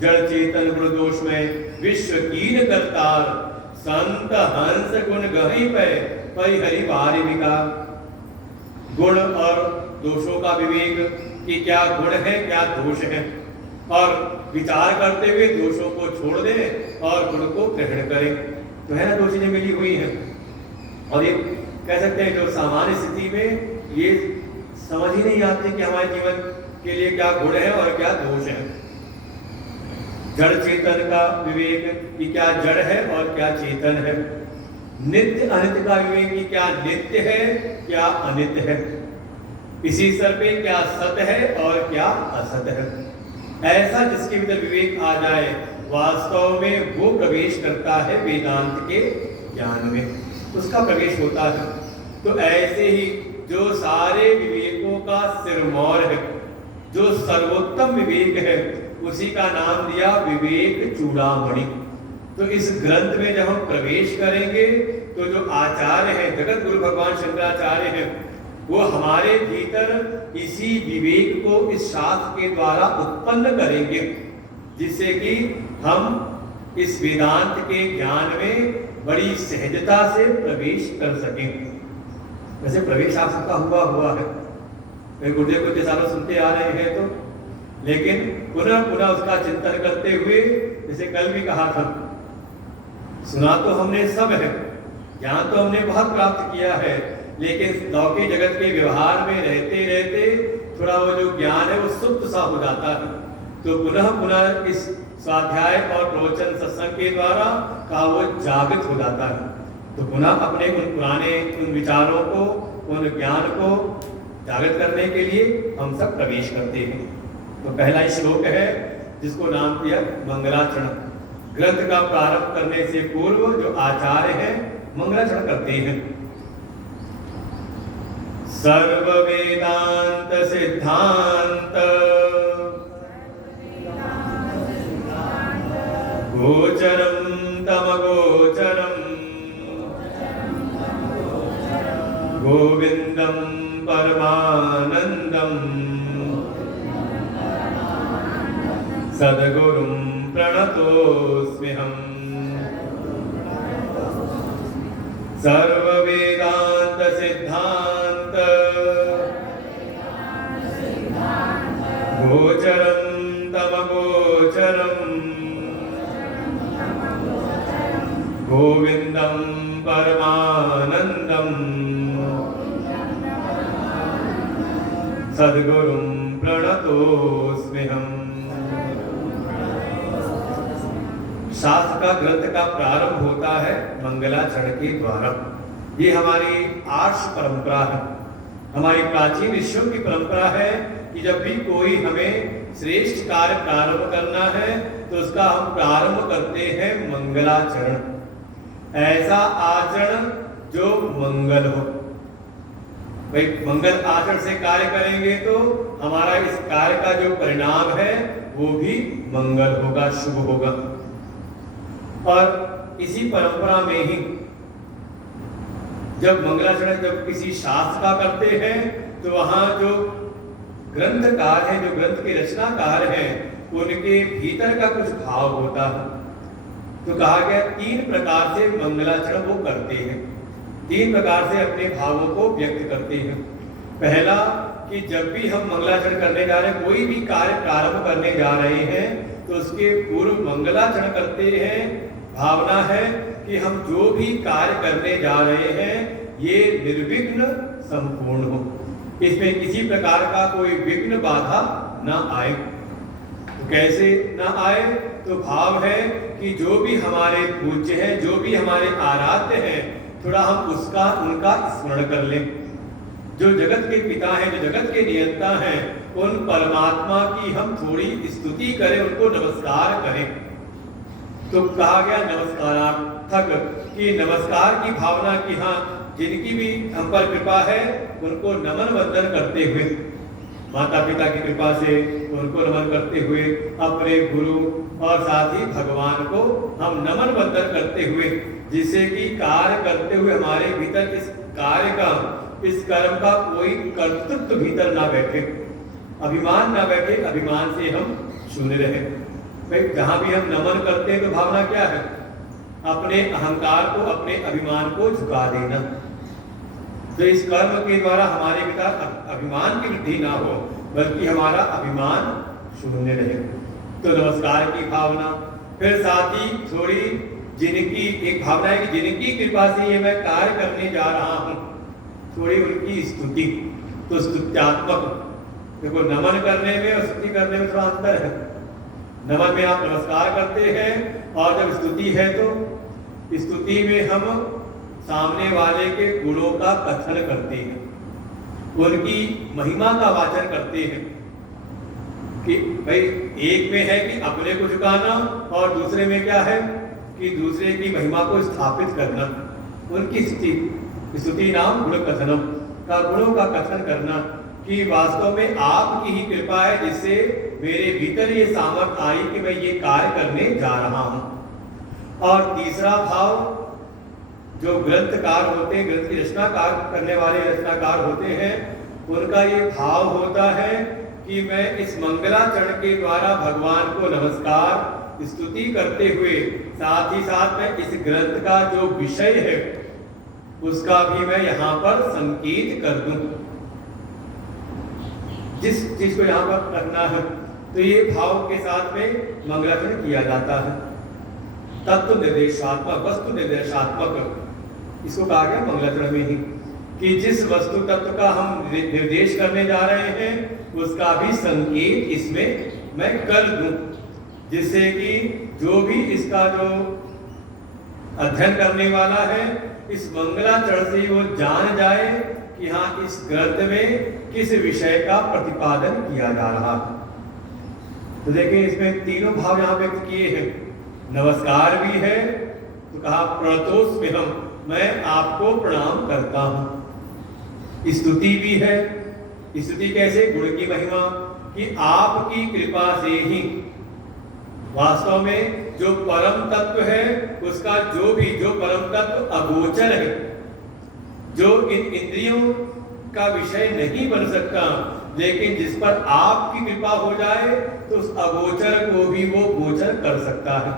जड़ चेतन गुण दोष में विश्व कीन करतार, संत हंस गुण गहि पे परि हरि बारि विकार। गुण और दोषों का विवेक, कि क्या गुण है क्या दोष है, और विचार करते हुए दोषों को छोड़ दें और गुण को ग्रहण करें। तो है ना, दो चीजें मिली हुई हैं। और ये कह सकते हैं जो सामान्य स्थिति में ये समझ ही नहीं आती कि हमारे जीवन के लिए क्या गुण है और क्या दोष है। जड़ चेतन का विवेक, कि क्या जड़ है और क्या चेतन है। नित्य अनित्य का विवेक, कि क्या नित्य है क्या अनित्य है। इसी स्तर पे क्या सत्य है और क्या असत्य है। ऐसा जिसके भीतर विवेक आ जाए, वास्तव में वो प्रवेश करता है वेदांत के ज्ञान में, उसका प्रवेश होता है। तो ऐसे ही जो सारे विवेकों का सिरमौर है, जो सर्वोत्तम विवेक है, उसी का नाम दिया विवेक चूड़ामणि। तो इस ग्रंथ में जब हम प्रवेश करेंगे, तो जो आचार्य हैं, जगत गुरु भगवान शंकराचार्य हैं, वो हमारे भीतर इसी विवेक को इस शास्त्र के द्वारा उत्पन्न करेंगे, जिससे कि हम इस वेदांत के ज्ञान में बड़ी सहजता से प्रवेश कर सकें। वैसे प्रवेश आप सबका हुआ है, गुरुदेव को सालों सुनते आ रहे हैं, तो लेकिन पुनः पुनः उसका चिंतन करते हुए, जैसे कल भी कहा था, सुना तो हमने सब है, ज्ञान तो हमने बहुत प्राप्त किया है, लेकिन लौकिक जगत के व्यवहार में रहते रहते थोड़ा वो जो ज्ञान है वो सुप्त सा हो जाता है। तो पुनः पुनः इस स्वाध्याय और प्रवचन सत्संग के द्वारा का वो जागृत हो जाता है। तो पुनः अपने उन पुराने उन विचारों को, उन ज्ञान को जागृत करने के लिए हम सब प्रवेश करते हैं। तो पहला श्लोक है जिसको नाम दिया मंगलाचरण। ग्रंथ का प्रारंभ करने से पूर्व जो आचार्य हैं मंगलाचरण करते हैं। सर्व वेदांत सिद्धांत गोचरम तमगोचरम गोविंदम परमानंदम सद्गुरुं प्रणतोऽस्म्यहम्। सर्व वेदांत सिद्धांत गोचरं तमगोचरं गोविंदं परमानंदं सद्गुरुं प्रणतोऽस्म्यहम्। शास्त्र का ग्रंथ का प्रारंभ होता है मंगलाचरण के द्वारा। ये हमारी आर्ष परंपरा है, हमारी प्राचीन ऋषियों की परंपरा है कि जब भी कोई हमें श्रेष्ठ कार्य प्रारंभ करना है तो उसका हम प्रारंभ करते हैं मंगलाचरण। ऐसा आचरण जो मंगल हो। भाई मंगल आचरण से कार्य करेंगे तो हमारा इस कार्य का जो परिणाम है वो भी मंगल होगा, शुभ होगा। और इसी परंपरा में ही जब मंगलाचरण जब किसी शास्त्र का करते हैं तो वहां जो ग्रंथकार हैं, जो ग्रंथ के रचनाकार हैं, उनके भीतर का कुछ भाव होता है। तो कहा गया 3 प्रकार से मंगलाचरण वो करते हैं, 3 प्रकार से अपने भावों को व्यक्त करते हैं। पहला कि जब भी हम मंगलाचरण करने जा रहे हैं, कोई भी कार्य प्रारंभ करने जा रहे हैं, तो उसके पूर्व मंगलाचरण करते हैं। भावना है कि हम जो भी कार्य करने जा रहे हैं ये निर्विघ्न संपूर्ण हो, इसमें किसी प्रकार का कोई विघ्न बाधा ना आए। तो कैसे ना आए? तो भाव है कि जो भी हमारे पूज्य हैं, जो भी हमारे आराध्य हैं, थोड़ा हम उनका स्मरण कर लें। जो जगत के पिता हैं, जो जगत के नियंता हैं, उन परमात्मा की हम थोड़ी स्तुति करें, उनको नमस्कार करें। तो कहा गया नमस्कारार्थक, कि नमस्कार की भावना की हाँ जिनकी भी हम पर कृपा है उनको नमन वंदन करते हुए, माता पिता की कृपा से उनको नमन करते हुए, अपने गुरु और साथ ही भगवान को हम नमन वंदन करते हुए, जिससे कि कार्य करते हुए हमारे भीतर इस कार्य का, इस कर्म का कोई कर्तृत्व भीतर ना बैठे, अभिमान ना बैठे, अभिमान से हम शून्य रहे। भाई जहां भी हम नमन करते हैं तो भावना क्या है? अपने अहंकार को, अपने अभिमान को झुका देना। तो इस कर्म के द्वारा हमारे भीतर अभिमान की वृद्धि ना हो, बल्कि हमारा अभिमान शून्य रहे। तो नमस्कार की भावना, फिर साथ ही थोड़ी जिनकी एक भावना है कि जिनकी कृपा से ये मैं कार्य करने जा रहा हूँ, थोड़ी उनकी स्तुति। तो स्तुत्यात्मक, देखो नमन करने में और स्तुति करने में थोड़ा अंतर है। नमन में आप नमस्कार करते हैं, और जब स्तुति है तो स्तुति में हम सामने वाले के गुणों का कथन करते हैं, उनकी महिमा का वाचन करते हैं। कि भाई एक में है कि अपने को झुकाना, और दूसरे में क्या है कि दूसरे की महिमा को स्थापित करना, उनकी स्तुति नाम गुण कथनम का, गुणों का कथन करना, कि वास्तव में आपकी ही कृपा है जिससे मेरे भीतर ये सामर्थ्य आई कि मैं ये कार्य करने जा रहा हूं। और तीसरा भाव, जो ग्रंथकार होते हैं, ग्रंथ की रचनाकार करने वाले रचनाकार होते हैं, उनका ये भाव होता है कि मैं इस मंगलाचरण के द्वारा भगवान को नमस्कार स्तुति करते हुए, साथ ही साथ में इस ग्रंथ का जो विषय है उसका भी मैं यहाँ पर संकेत कर दूं, जिस चीज को यहाँ पर करना है। तो ये भाव के साथ में मंगलाचरण किया जाता है। तत्व निर्देशात्मक, वस्तु निर्देशात्मक, इसको कहा गया मंगलाचरण में ही, कि जिस वस्तु तत्व का हम निर्देश करने जा रहे हैं उसका भी संकेत इसमें मैं कर दूं, जिससे कि जो भी इसका जो अध्ययन करने वाला है इस मंगलाचरण से वो जान जाए कि हाँ इस ग्रंथ में किस विषय का प्रतिपादन किया जा रहा है। तो देखिए इसमें तीनों भाव यहाँ व्यक्त किए हैं। नमस्कार भी है, तो कहा प्रणतोस्म्यहम्, मैं आपको प्रणाम करता हूँ। स्तुति भी है, स्तुति कैसे? गुण की महिमा, कि आपकी कृपा से ही वास्तव में जो परम तत्व है उसका जो परम तत्व अगोचर है, जो इन इंद्रियों का विषय नहीं बन सकता, लेकिन जिस पर आपकी कृपा हो जाए तो उस अगोचर को भी वो गोचर कर सकता है।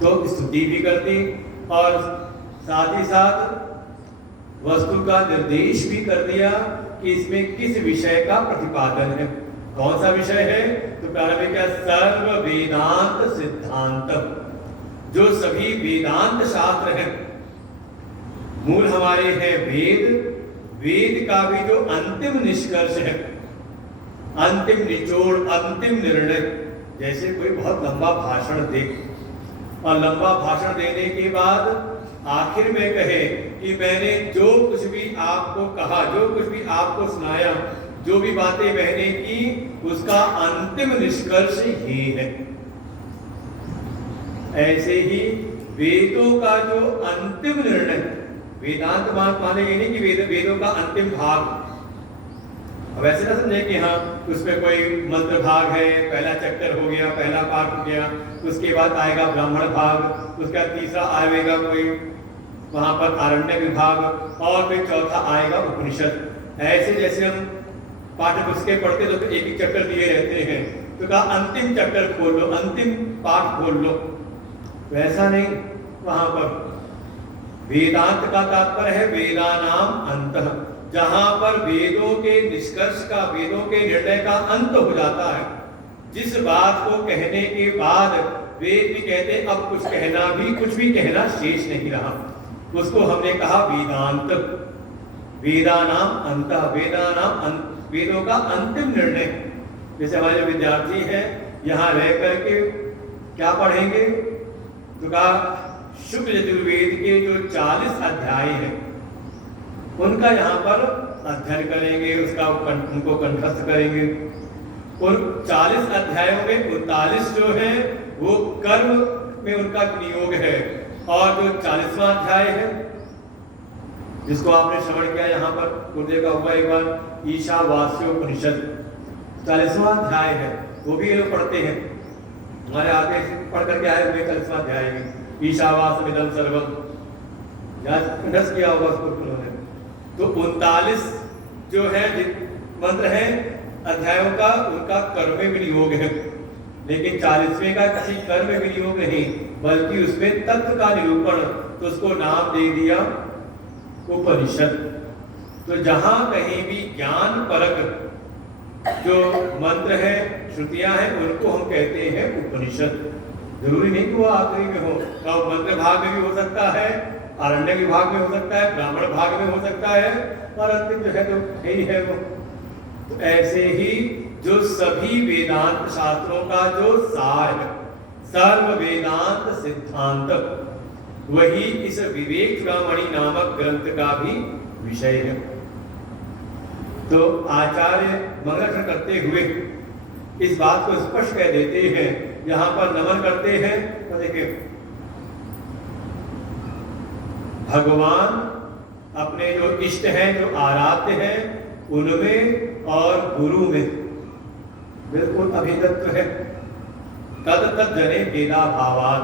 तो स्तुति भी करती, और साथ ही साथ वस्तु का निर्देश भी कर दिया कि इसमें किस विषय का प्रतिपादन है। कौन सा विषय है? तो प्रारंभ में क्या? सर्व वेदांत सिद्धांत, जो सभी वेदांत शास्त्र हैं, मूल हमारे हैं वेद, वेद का भी जो अंतिम निष्कर्ष है, अंतिम निचोड़, अंतिम निर्णय। जैसे कोई बहुत लंबा भाषण दे, और लंबा भाषण देने के बाद आखिर में कहे कि मैंने जो कुछ भी आपको कहा, जो कुछ भी आपको सुनाया, जो भी बातें मैंने की, उसका अंतिम निष्कर्ष ये है। ऐसे ही वेदों का जो अंतिम निर्णय, वेदांत माने ये नहीं कि वेदों का अंतिम भाग, अब ऐसे ना समझे कि हाँ उसमें कोई मंत्र भाग है, पहला चैप्टर हो गया, पहला पाठ हो गया, उसके बाद आएगा ब्राह्मण भाग, उसका तीसरा आएगा कोई वहां पर आरण्य विभाग, और फिर चौथा आएगा उपनिषद। ऐसे जैसे हम पाठ्य पुस्तकें पढ़ते तो एक ही चैप्टर दिए रहते हैं, तो कहा अंतिम चैप्टर खोल लो, अंतिम पाठ खोल लो। वैसा नहीं, वहां पर वेदांत का तात्पर्य है वेदानाम अंतः, जहां पर वेदों के निष्कर्ष का, वेदों के निर्णय का अंत हो जाता है। जिस बात को कहने के बाद वेद भी कहते अब कुछ कहना भी, कुछ भी कहना शेष नहीं रहा, उसको हमने कहा वेदांत। वेदानाम अंतः, वेदों का अंतिम निर्णय। जैसे हमारे विद्यार्थी हैं यहाँ रह करके क्या पढ़ेंगे, तो कहा शुक्ल यजुर्वेद के जो 40 अध्याय हैं उनका यहाँ पर अध्ययन करेंगे, उसका उनको कंठस्थ करेंगे। उन 40 अध्यायों में 39 जो है वो कर्म में उनका नियोग है, और जो 40वां अध्याय है जिसको आपने श्रवण किया यहाँ पर गुरुदेव का हुआ एक बार, ईशावास्योपनिषद 40वां अध्याय है, वो भी ये लोग पढ़ते हैं। हमारे आगे पढ़ करके आए हुए 40वां अध्याय में ईशावास्यमिदं सर्वम, कंठस्थ किया होगा उसको उन्होंने। तो 39 जो है मंत्र है अध्यायों का, उनका कर्म में विनियोग है, लेकिन 40वें का किसी कर्म में विनियोग नहीं, बल्कि उसमें तत्व का निरूपण, तो उसको नाम दे दिया उपनिषद। तो जहां कहीं भी ज्ञान परक जो मंत्र है, श्रुतियां हैं, उनको हम कहते हैं उपनिषद। जरूरी नहीं कि वो आखिरी में हो, तो मंत्र भाग में भी हो सकता है, आरण्य विभाग में हो सकता है, ब्राह्मण भाग में हो सकता है, और अंतिम जो है तो यही है वो। तो ऐसे ही जो सभी वेदांत शास्त्रों का जो सार है, सर्व वेदांत सिद्धांत, वही इस विवेक चूड़ामणि नामक ग्रंथ का भी विषय है। तो आचार्य मंगलाचरण करते हुए इस बात को स्पष्ट कह देते हैं, यहाँ पर नमन करते हैं। तो देखिए भगवान अपने जो इष्ट हैं, जो आराध्य हैं, उनमें और गुरु में बिल्कुल अभिदत्व है। तद तद जने भेदा भावाद,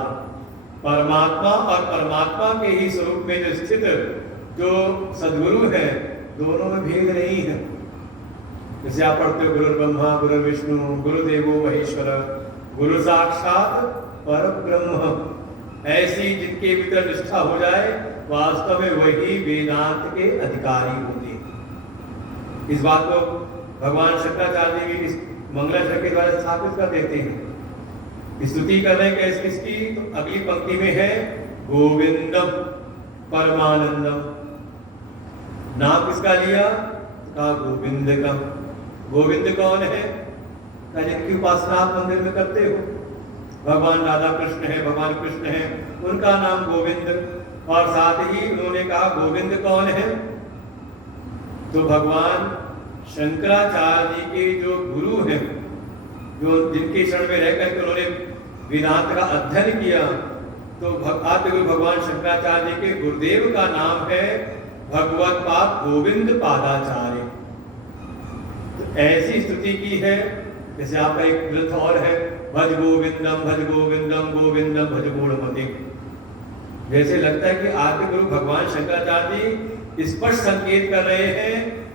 परमात्मा और परमात्मा के ही स्वरूप में जो स्थित जो सदगुरु है, दोनों में भेद नहीं है। जैसे आप पढ़ते हो गुरु ब्रह्मा गुरु विष्णु गुरुदेवो महेश्वर, गुरु साक्षात पर ब्रह्म, ऐसी जिनके भीतर निष्ठा हो जाए, वास्तव में वही वेदांत के अधिकारी होते हैं। इस बात को भगवान शंकराचार्य भी इस मंगलाचरण के द्वारा स्थापित कर देते हैं। स्तुति कर रहे हैं कैसे इसकी, तो अगली पंक्ति में है गोविंदम परमानंदम। नाम किसका लिया, कहा गोविंद का। गोविंद कौन है, जिनकी उपासना आप मंदिर में करते हो, भगवान राधा कृष्ण है, भगवान कृष्ण है, उनका नाम गोविंद। और साथ ही उन्होंने कहा गोविंद कौन है, तो भगवान शंकराचार्य जी के जो गुरु हैं, जो जिनके शरण में रहकर उन्होंने वेदांत का अध्ययन किया, तो आद्य गुरु भगवान शंकराचार्य जी के गुरुदेव का नाम है भगवत पाद गोविंद पादाचार्य। तो ऐसी स्तुति की है। जैसे आपका एक ग्रंथ और है, भज गोविंदम गोविंदम भज गौड़मते। जैसे लगता है कि आद्य गुरु भगवान शंकराचार्य जी स्पष्ट संकेत कर रहे हैं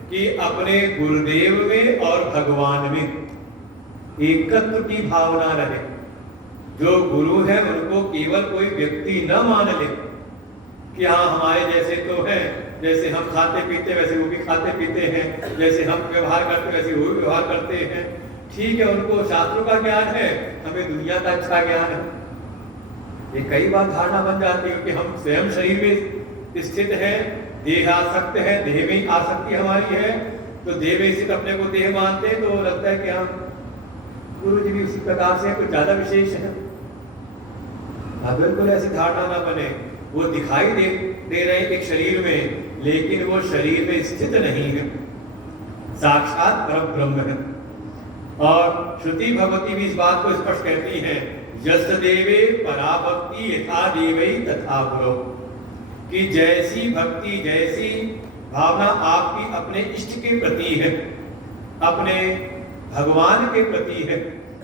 कि अपने गुरुदेव में और भगवान में एकत्व की भावना रहे। जो गुरु है उनको केवल कोई व्यक्ति न मान ले कि हाँ हमारे जैसे तो है, जैसे हम खाते पीते वैसे वो भी खाते पीते हैं, जैसे हम व्यवहार करते वैसे वो भी व्यवहार करते हैं। ठीक है, उनको शास्त्रों का ज्ञान है, हमें दुनिया का अच्छा ज्ञान है। ये कई बार धारणा बन जाती है कि हम स्वयं शरीर में स्थित है, देह आसक्त है, देह में आसक्ति हमारी है, तो देह में स्थित अपने को देह मानते हैं, तो लगता है कि हम गुरु जी भी उसी प्रकार से कुछ ज्यादा विशेष है। बिल्कुल ऐसी धारणा ना बने। वो दिखाई दे रहे हैं एक शरीर में, लेकिन वो शरीर में स्थित नहीं है, साक्षात परम ब्रह्म है। और श्रुति भगवती भी इस बात को स्पष्ट कहती है, यस देवे पराभक्ति यथा देवै तथा गुरु, कि जैसी भक्ति जैसी भावना आपकी अपने इष्ट के प्रति है, अपने भगवान के प्रति है,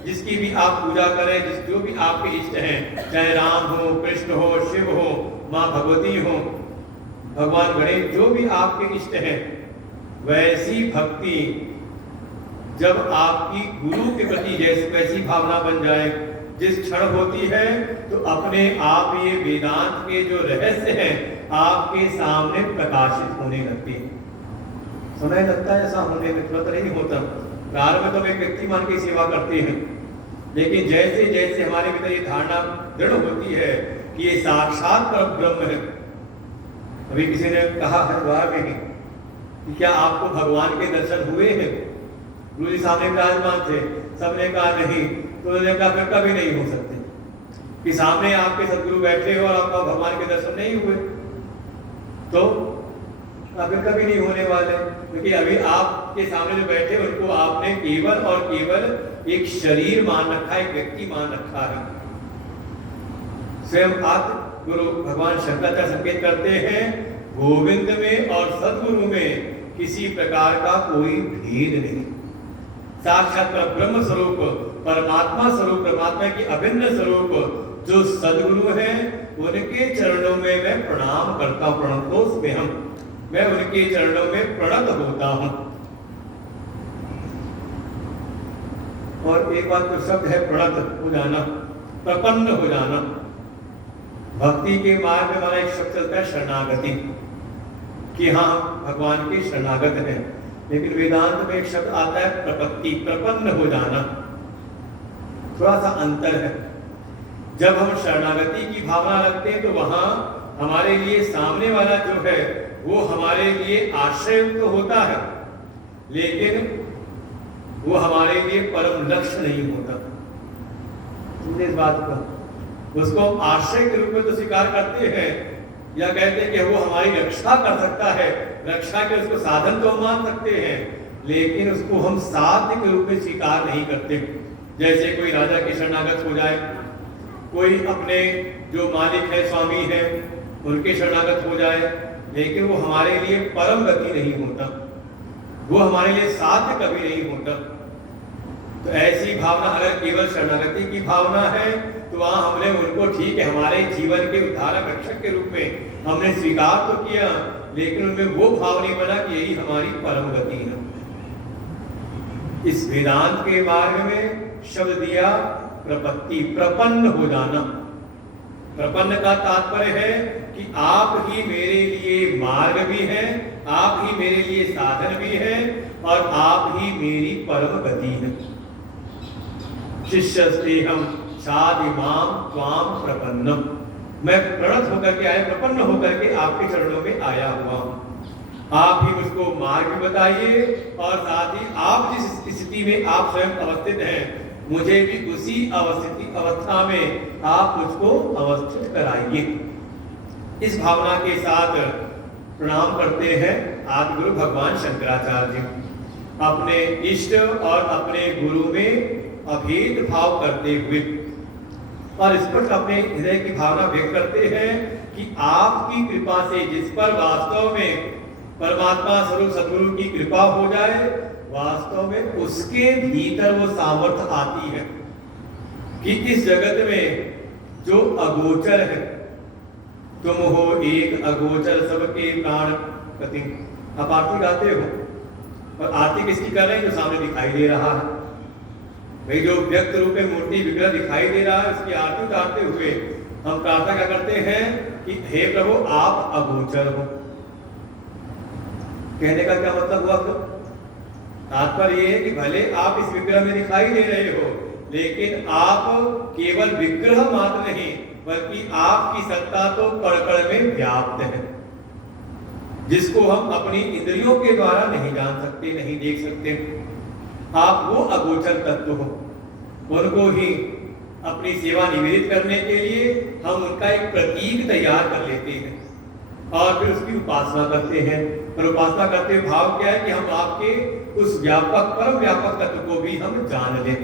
जिसकी भी आप पूजा करें, जो भी आपके इष्ट हैं, चाहे राम हो, कृष्ण हो, शिव हो, माँ भगवती हो, भगवान गणेश, जो भी आपके इष्ट हैं, वैसी भक्ति जब आपकी गुरु के प्रति जैसी वैसी भावना बन जाए, जिस क्षण होती है, तो अपने आप ये वेदांत के जो रहस्य हैं आपके सामने प्रकाशित होने लगते हैं। समय लगता है ऐसा होने में, तुरंत नहीं होता। प्रारंभ में तो हम एक व्यक्ति मान के सेवा करते हैं, लेकिन जैसे जैसे हमारे भीतर ये धारणा दृढ़ होती है कि ये साक्षात परब्रह्म है। अभी किसी ने कहा है द्वार में कि क्या आपको भगवान के दर्शन हुए हैं? गुरु जी सामने विराजमान थे, सबने कहा नहीं, तो उन्होंने कहा फिर कभी नहीं हो सकते कि सामने आपके सदगुरु बैठे हो और आपका भगवान के दर्शन नहीं हुए, तो फिर कभी नहीं होने वाले, क्योंकि अभी आपके सामने जो बैठे उनको आपने केवल और केवल एक शरीर मान रखा, एक व्यक्ति मान रखा है। स्वयं आत्म गुरु भगवान शंकराचार्य संकेत करते हैं, गोविंद में और सदगुरु में किसी प्रकार का कोई भेद नहीं। साक्षात ब्रह्म स्वरूप, परमात्मा स्वरूप, परमात्मा की अभिन्न स्वरूप जो सदगुरु हैं, उनके चरणों में मैं प्रणाम करता हूं। प्रणतोस में हम, मैं उनके चरणों में प्रणत होता हूं। और एक बात तो शब्द है प्रणत हो जाना, प्रपन्न हो जाना। भक्ति के मार्ग में हमारा एक शब्द चलता है शरणागति, कि हाँ भगवान के शरणागत हैं। लेकिन वेदांत में एक शब्द आता है प्रपत्ति, प्रपन्न हो जाना। थोड़ा सा अंतर है। जब हम शरणागति की भावना रखते हैं तो वहां हमारे लिए सामने वाला जो है वो हमारे लिए आश्रय तो होता है, लेकिन वो हमारे लिए परम लक्ष्य नहीं होता। इस बात को उसको आश्रय के रूप में तो स्वीकार करते हैं, या कहते हैं कि वो हमारी रक्षा कर सकता है, रक्षा के उसको साधन तो हम मान सकते हैं, लेकिन उसको हम साध्य के रूप में स्वीकार नहीं करते। जैसे कोई राजा के शरणागत हो जाए, कोई अपने जो मालिक है, स्वामी है, उनके शरणागत हो जाए, लेकिन वो हमारे लिए परम गति नहीं होता, वो हमारे लिए साध्य कभी नहीं होता। तो ऐसी भावना अगर केवल शरणागति की भावना है तो वहां हमने उनको ठीक है हमारे जीवन के उद्धारक रक्षक के रूप में हमने स्वीकार तो किया, लेकिन उनमें वो भाव नहीं बना कि यही हमारी परम गति है। इस वेदांत के मार्ग में शब्द दिया प्रपत्ति, प्रपन्न हो जाना। प्रपन्न का तात्पर्य है कि आप ही मेरे लिए मार्ग भी हैं, आप ही मेरे लिए साधन भी हैं, और आप ही मेरी परम गति है। शिष्यस्तेहं साधिमाम त्वाम प्रपन्नम, मैं प्रणत होकर के आया, प्रपन्न होकर के आपके चरणों में आया हुआ हूं। आप ही मुझको मार्ग बताइए, और साथ ही आप जिस स्थिति में आप स्वयं अवस्थित हैं, मुझे भी उसी अवस्था में आप मुझको अवस्थित कराइए। इस भावना के साथ प्रणाम करते हैं आदि गुरु भगवान शंकराचार्य जी, अपने इष्ट और अपने गुरु में अभेद भाव करते हुए, और इस पर अपने हृदय की भावना व्यक्त करते हैं कि आपकी कृपा से जिस पर वास्तव में परमात्मा स्वरूप सद्गुरु की कृपा हो जाए, वास्तव में उसके भीतर वो सामर्थ्य आती है कि इस जगत में जो अगोचर है, तुम हो एक अगोचर सबके प्राण प्रति। आप आरती गाते हो, और आरती किसकी कर रहे हैं? जो सामने दिखाई दे रहा है। भाई जो व्यक्त रूप में मूर्ति विग्रह दिखाई दे रहा है, उसकी आरती उतारते हुए हम प्रार्थना क्या करते हैं कि हे प्रभु आप अगोचर हो। कहने का क्या मतलब हुआ? तो तात्पर्य ये है कि भले आप इस विग्रह में दिखाई दे रहे हो, लेकिन आप केवल विग्रह मात्र नहीं, बल्कि आपकी सत्ता तो कण-कण में व्याप्त है, जिसको हम अपनी इंद्रियों के द्वारा नहीं जान सकते, नहीं देख सकते। आप वो अगोचर तत्व हो, उनको ही अपनी सेवा निवेदित करने के लिए हम उनका एक प्रतीक तैयार कर लेते हैं, और फिर उसकी उपासना करते हैं। और उपासना करते हुए भाव क्या है कि हम आपके उस व्यापक परम व्यापक तत्व को भी हम जान लें।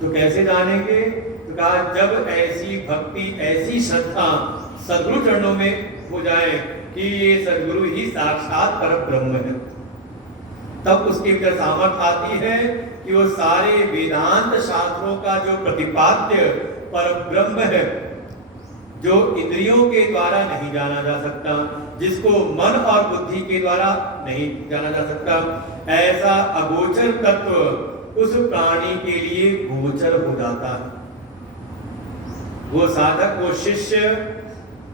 तो कैसे जानेंगे? तो कहा जब ऐसी भक्ति, ऐसी श्रद्धा सद्गुरु चरणों में हो जाए कि ये सद्गुरु ही साक्षात परम ब्रह्म है, तब उसके अंदर सामर्थ्य आती है कि वो सारे वेदांत शास्त्रों का जो प्रतिपाद्य परम ब्रह्म है, जो इंद्रियों के द्वारा नहीं जाना जा सकता, जिसको मन और बुद्धि के द्वारा नहीं जाना जा सकता, ऐसा अगोचर तत्व उस प्राणी के लिए गोचर हो जाता है। वो साधक, वो शिष्य,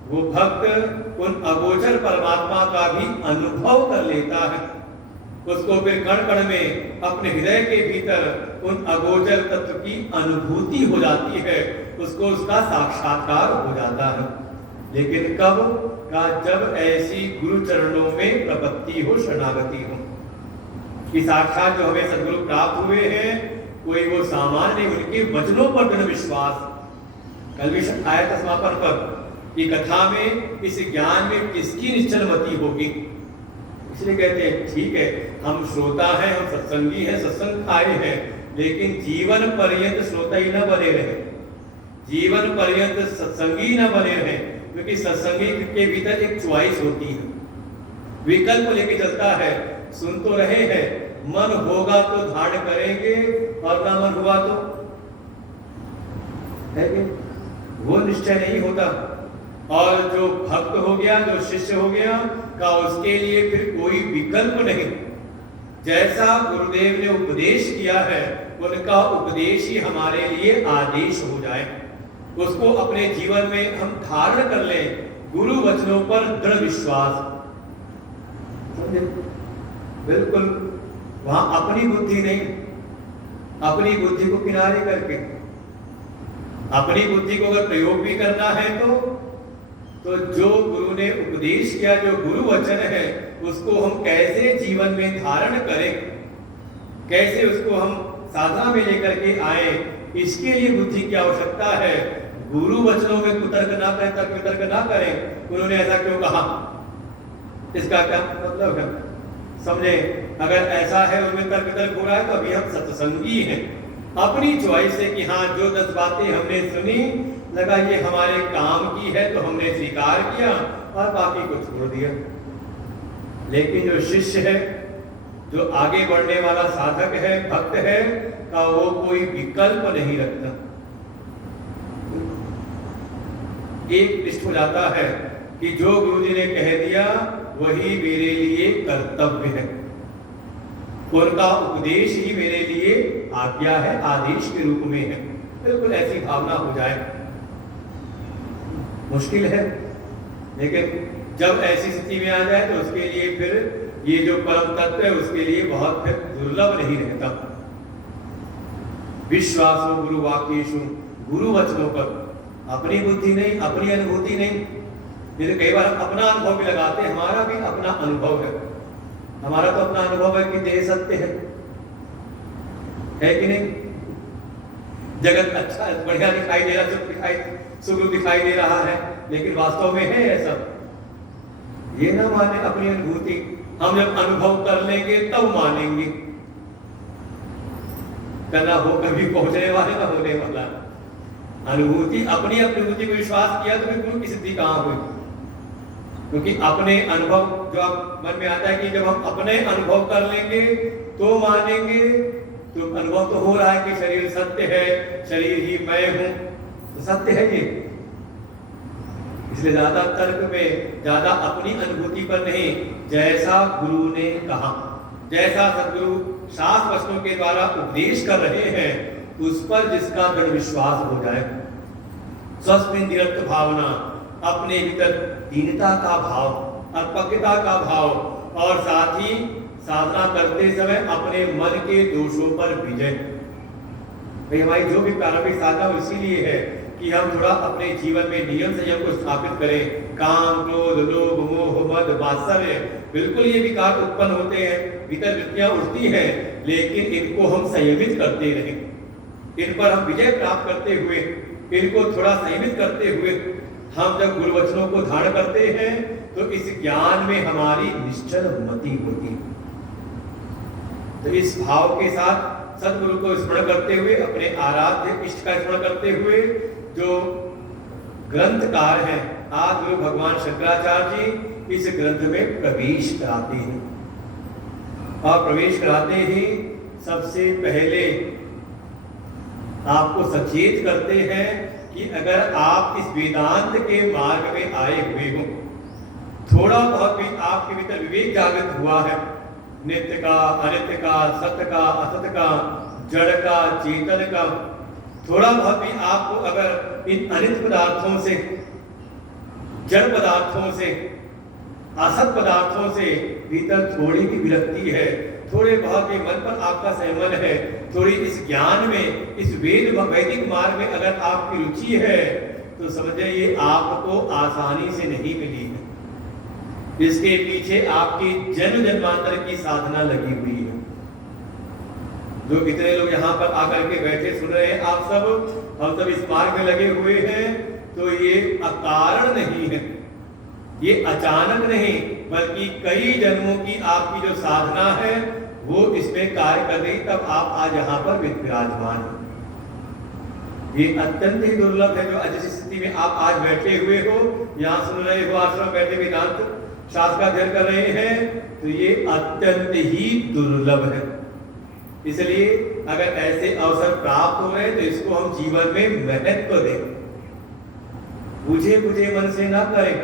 वो भक्त उन अगोचर परमात्मा का भी अनुभव कर लेता है। उसको फिर कण कण में अपने हृदय के भीतर उन अगोचर तत्व की अनुभूति हो जाती है, उसको उसका साक्षात्कार हो जाता है। लेकिन कब का? जब ऐसी गुरु चरणों में प्रपत्ति हो, शरणागति हो। कि साक्षात जो हमें सद्गुरु प्राप्त हुए हैं, कोई वो सामान्य नहीं, उनके वचनों पर दृढ़ विश्वास। कल भी आया था समापन पर कि कथा में इस ज्ञान में किसकी निश्चल मति होगी। इसलिए कहते हैं ठीक है, हम श्रोता हैं, हम सत्संगी हैं, सत्संग आए हैं, लेकिन जीवन पर्यंत श्रोता ही न बने रहे, जीवन पर्यंत सत्संगी न बने रहे। क्योंकि सत्संगी के भीतर एक चॉइस होती है, विकल्प लेके चलता है। सुन तो रहे हैं, मन होगा तो धारण करेंगे और ना मन हुआ तो है कि वो निश्चय नहीं होता। और जो भक्त हो गया, जो शिष्य हो गया का, उसके लिए फिर कोई विकल्प नहीं। जैसा गुरुदेव ने उपदेश किया है, उनका उपदेश ही हमारे लिए आदेश हो जाए, उसको अपने जीवन में हम धारण कर लें। गुरु वचनों पर दृढ़ विश्वास, समझे? बिल्कुल वहां अपनी बुद्धि नहीं, अपनी बुद्धि को किनारे करके, अपनी बुद्धि को अगर प्रयोग भी करना है तो जो गुरु ने उपदेश किया, जो गुरु वचन है, उसको हम कैसे जीवन में धारण करें, कैसे उसको हम साधना में लेकर के आए, इसके लिए बुद्धि की आवश्यकता है। गुरु वचनों में कुतर्क ना करें, तर्क वितर्क ना करें। उन्होंने ऐसा क्यों कहा, इसका क्या मतलब है, समझे? अगर ऐसा है उनमें तर्क वितर्क हो रहा है तो अभी हम सत्संगी हैं। अपनी चॉइस है कि हाँ, जो 10 बातें हमने सुनी, लगा ये हमारे काम की है तो हमने स्वीकार किया और बाकी को छोड़ दिया। लेकिन जो शिष्य है, जो आगे बढ़ने वाला साधक है, भक्त है, का वो कोई विकल्प नहीं रखता। एक निष्ठ हो जाता है कि जो गुरुजी ने कह दिया वही मेरे लिए कर्तव्य है, उनका उपदेश ही मेरे लिए आज्ञा है, आदेश के रूप में है। बिल्कुल ऐसी भावना हो जाए, मुश्किल है, लेकिन जब ऐसी स्थिति में आ जाए तो उसके लिए फिर ये जो परम तत्व है उसके लिए बहुत फिर दुर्लभ नहीं रहता। विश्वासो गुरु वाक्येषु, गुरु वचनों पर अपनी बुद्धि नहीं, अपनी अनुभूति नहीं। जैसे कई बार अपना अनुभव भी लगाते हैं, हमारा भी अपना अनुभव है, हमारा तो अपना अनुभव है कि देह सत्य है कि नहीं? जगत अच्छा बढ़िया दिखाई दे रहा, सुख दिखाई दे रहा है, लेकिन वास्तव में है ऐसा? ये ना माने अपनी अनुभूति, हम जब अनुभव कर लेंगे तब मानेंगे। करना हो कभी पहुंचने वाले ना होने वाला। अनुभूति, अपनी अनुभूति को विश्वास किया तो फिर गुरु की सिद्धि कहाँ हुई? क्योंकि अपने अनुभव जो आप मन में आता है कि जब हम अपने अनुभव कर लेंगे तो मानेंगे, तो अनुभव तो हो रहा है कि शरीर सत्य है, शरीर ही मैं हूं, तो सत्य है ये। इसलिए ज्यादा तर्क में, ज्यादा अपनी अनुभूति पर नहीं, जैसा गुरु ने कहा, जैसा सद्गुरु शास्त्र वचनों के द्वारा उपदेश कर रहे हैं, उस पर जिसका दृढ़ विश्वास हो जाए। स्वस्मिन् दृढ़ भावना, अपने भीतर दीनता का भाव, अर्पकता का भाव, और साथ ही साधना करते समय अपने मन के दोषों पर विजय। भाई हमारी जो भी प्रारंभिक साधना इसीलिए है कि हम थोड़ा अपने जीवन में नियम संयम को स्थापित करें। काम, क्रोध, लोभ, मोह, मद, मात्सर्य, बिल्कुल ये विकार उत्पन्न होते हैं, भीतर वृत्तियां उठती हैं, लेकिन इनको हम संयमित करते रहें। इन पर हम विजय प्राप्त करते हुए, इनको थोड़ा संयमित करते हुए हम जब गुरु वचनों को धारण करते हैं तो इस ज्ञान में हमारी निश्चल मति होती है। तो इस भाव के साथ सद्गुरु को स्मरण करते हुए, अपने आराध्य इष्ट का स्मरण करते हुए, जो ग्रंथकार हैं आदि गुरु भगवान शंकराचार्य जी, इस ग्रंथ में प्रवेश कराते हैं। और प्रवेश कराते ही सबसे पहले आपको सचेत करते हैं कि अगर आप इस वेदांत के मार्ग में आए हुए हो, थोड़ा बहुत भी आपके भीतर विवेक जागृत हुआ है, नित्य का, अनित्य का, सत्य का, असत्य का, जड़ का, चेतन का, थोड़ा बहुत भी आपको अगर इन अनित पदार्थों से, जड़ पदार्थों से, असत पदार्थों से भीतर थोड़ी भी विरक्ति है, थोड़े बहुत भी मन पर आपका संयमन है, थोड़ी इस ज्ञान में, इस वैदिक मार्ग में अगर आपकी रुचि है, तो समझे ये आपको आसानी से नहीं मिली है। इसके पीछे आपकी जन्म जन्मांतर की साधना लगी हुई है। जो कितने लोग यहाँ पर आकर के बैठे सुन रहे हैं, आप सब, हम सब इस मार्ग में लगे हुए हैं, तो ये अकारण नहीं है, ये अचानक नहीं, बल्कि कई जन्मों की आपकी जो साधना है वो इसमें कार्य कर रही, तब आप आज यहाँ पर विराजमान हैं। ये अत्यंत ही दुर्लभ है जो जिस स्थिति में आप आज बैठे हुए हो, यहाँ सुन रहे हो, आश्रम बैठे वेदांत शास्त्र का अध्ययन कर रहे हैं, तो ये अत्यंत ही दुर्लभ है। इसलिए अगर ऐसे अवसर प्राप्त हो रहे तो इसको हम जीवन में महत्व दें, बुझे बुझे मन से ना करें,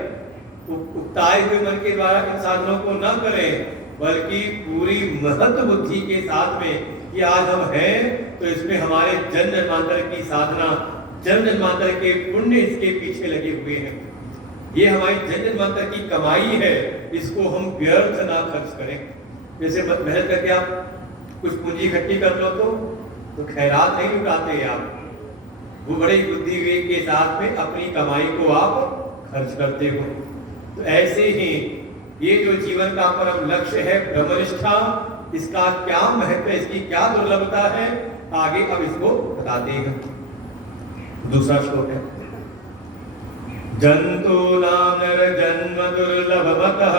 उकताए हुए मन के द्वारा इन साधनों को न करें, बल्कि पूरी महत्व बुद्धि के साथ में कि आज हम हैं तो इसमें हमारे जन्म जन्मांतर की साधना, जन्म जन्मांतर के पुण्य इसके पीछे लगे हुए हैं। ये हमारी जन्म जन्मांतर की कमाई है, इसको हम व्यर्थ ना खर्च करें। जैसे मेहनत करके आप कुछ पूंजी इकट्ठी कर लो तो खैरात नहीं लुटाते आप, वो बड़े बुद्धि विवेक के साथ में अपनी कमाई को आप खर्च करते हो। तो ऐसे ही ये जो जीवन का परम लक्ष्य है ब्रह्मनिष्ठा, इसका क्या महत्व है, इसकी क्या दुर्लभता है, आगे अब इसको बताते हैं। दूसरा श्लोक है, जंतूनां नरजन्म दुर्लभमतः,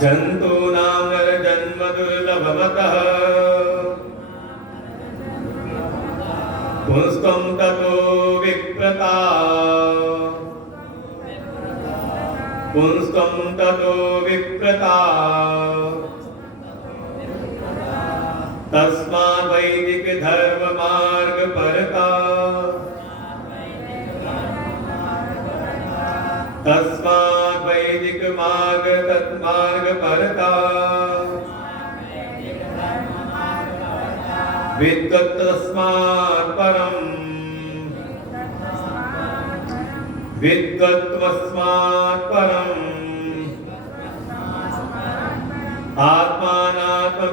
जंतूनां नरजन्म दुर्लभमतः, पुंस्त्वं ततो विप्रता, पुंस्त्वं ततो विप्रता, तस्माद् वैदिक धर्म मार्ग परता, तस्माद् वैदिक मार्ग तत्मार्ग परता, विद्वत् तस्मात् परम्, विद्वत्तस्मात् परम्, आत्मानात्मविवेचनं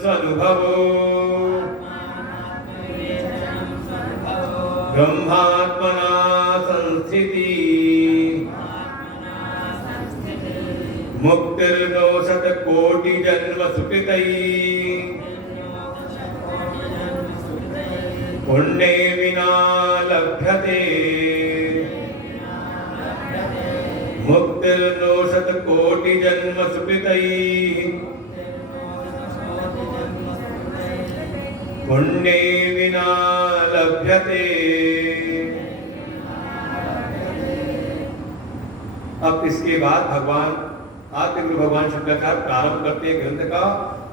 स्वानुभवो, ब्रह्मात्मना संस्थिति, मुक्तिर्नो शतकोटिजन्म सुकृतैः, पुण्ये विना लभ्यते, मुक्तिर्नो शतकोटिजन्म सुकृतैः, पुण्ये विना लभ्यते। अब इसके बाद भगवान आदिगुरु भगवान शंकराचार्य प्रारंभ करते हैं ग्रंथ का,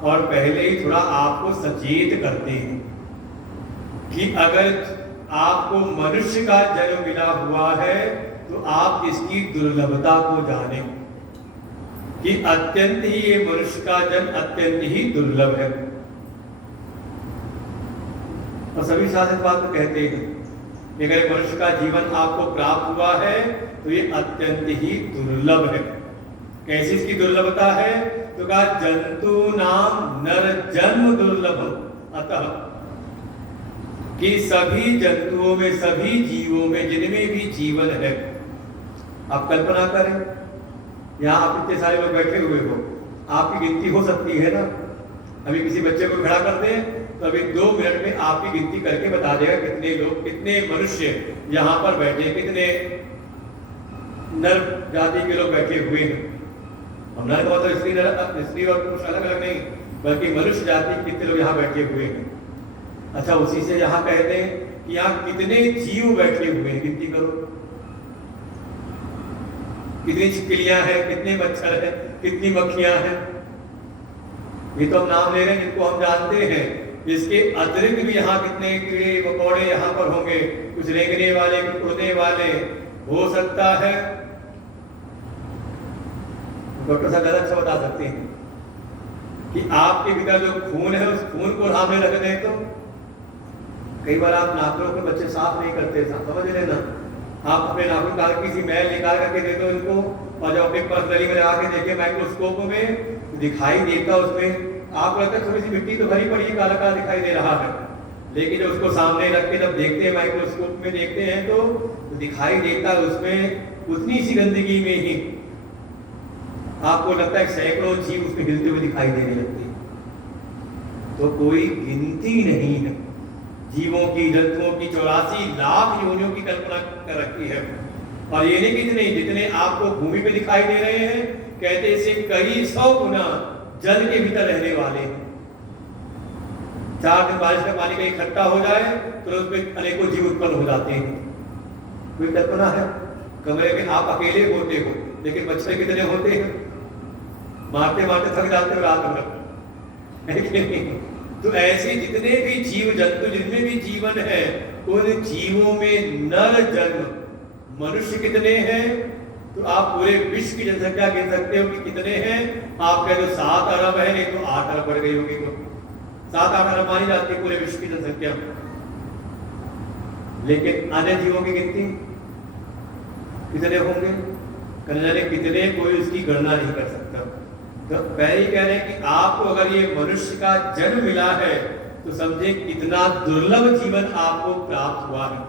और पहले ही थोड़ा आपको सचेत करते हैं कि अगर आपको मनुष्य का जन्म मिला हुआ है तो आप इसकी दुर्लभता को जानें कि अत्यंत ही ये मनुष्य का जन्म अत्यंत ही दुर्लभ है। और सभी शास्त्र बात को कहते हैं कि अगर मनुष्य का जीवन आपको प्राप्त हुआ है तो ये अत्यंत ही दुर्लभ है। कैसी इसकी दुर्लभता है? तो कहा जंतु नाम नर जन्म दुर्लभ, अतः कि सभी जंतुओं में, सभी जीवों में, जिनमें भी जीवन है, आप कल्पना करें, यहाँ आप इतने सारे लोग बैठे हुए हो, आपकी गिनती हो सकती है ना। अभी किसी बच्चे को खड़ा कर दें तो अभी 2 मिनट में आपकी गिनती करके बता देगा कितने लोग, कितने मनुष्य यहाँ पर बैठे, कितने नर जाति के लोग बैठे हुए हैं। हम नर का मतलब स्त्री और पुरुष अलग अलग नहीं, बल्कि मनुष्य जाति कितने लोग यहाँ बैठे हुए हैं। अच्छा, उसी से यहाँ कहते हैं कि यहाँ कितने जीव बैठे हुए हैं, गिनती करो, कितनी छिपकलियां हैं, कितने मच्छर हैं, कितनी मक्खियां हैं। ये तो हम नाम ले रहे हैं जिनको हम जानते हैं। इसके अतिरिक्त भी यहाँ कितने कीड़े मकोड़े यहाँ पर होंगे, कुछ रेंगने वाले, कुछ उड़ने वाले, हो सकता है डॉक्टर साहब ज्यादा अच्छा बता सकते हैं। कि आपके भीतर जो खून है उस खून को सामने रख दें तो कई बार आप नाखूनों को बच्चे साफ नहीं करते, समझ रहे ना, आप अपने नाखून काल किसी मैल निकाल करके दे दो इनको और जब अपने पर्सनली में लगा के देखे माइक्रोस्कोप में दिखाई देता उसमें आपको लगता है थोड़ी सी मिट्टी तो भरी पड़ी है, काला काला दिखाई दे रहा है, लेकिन जब उसको सामने रख के जब देखते हैं माइक्रोस्कोप में देखते हैं तो दिखाई देता है उसमें उतनी सी गंदगी में ही आपको लगता है सैकड़ों जीव उसमें हिलते हुए दिखाई देने लगते हैं। तो कोई गिनती नहीं है जीवों की, जंतुओं की 84 लाख योनियों की कल्पना कर रखी है। और ये नहीं कितने जितने आपको भूमि पे दिखाई दे रहे हैं, कहते इससे कई 100 गुना जल के भीतर रहने वाले हैं। 4 दिन बारिश का पानी कहीं इकट्ठा हो जाए तो उसमें अनेकों जीव उत्पन्न हो जाते हैं। कोई कल्पना है? कमरे में आप अकेले होते हो लेकिन बच्चे कितने होते हैं, मारते मारते थक जाते हो रात भर। तो ऐसे जितने भी जीव जंतु जिनमें भी जीवन है उन जीवों में नर जन्म मनुष्य कितने हैं, तो आप पूरे विश्व की जनसंख्या गिन सकते हो कि कितने हैं। आप कह दो 7 अरब है, नहीं तो 8 अरब बढ़ गई होगी, तो 7-8 अरब मानी जाती है पूरे विश्व की जनसंख्या। लेकिन अन्य जीवों की गिनती कितने होंगे, जाने कितने, कोई उसकी गणना नहीं कर सकता। तो पहले ही कह रहे हैं कि आपको अगर ये मनुष्य का जन्म मिला है तो समझे कितना दुर्लभ जीवन आपको प्राप्त हुआ है।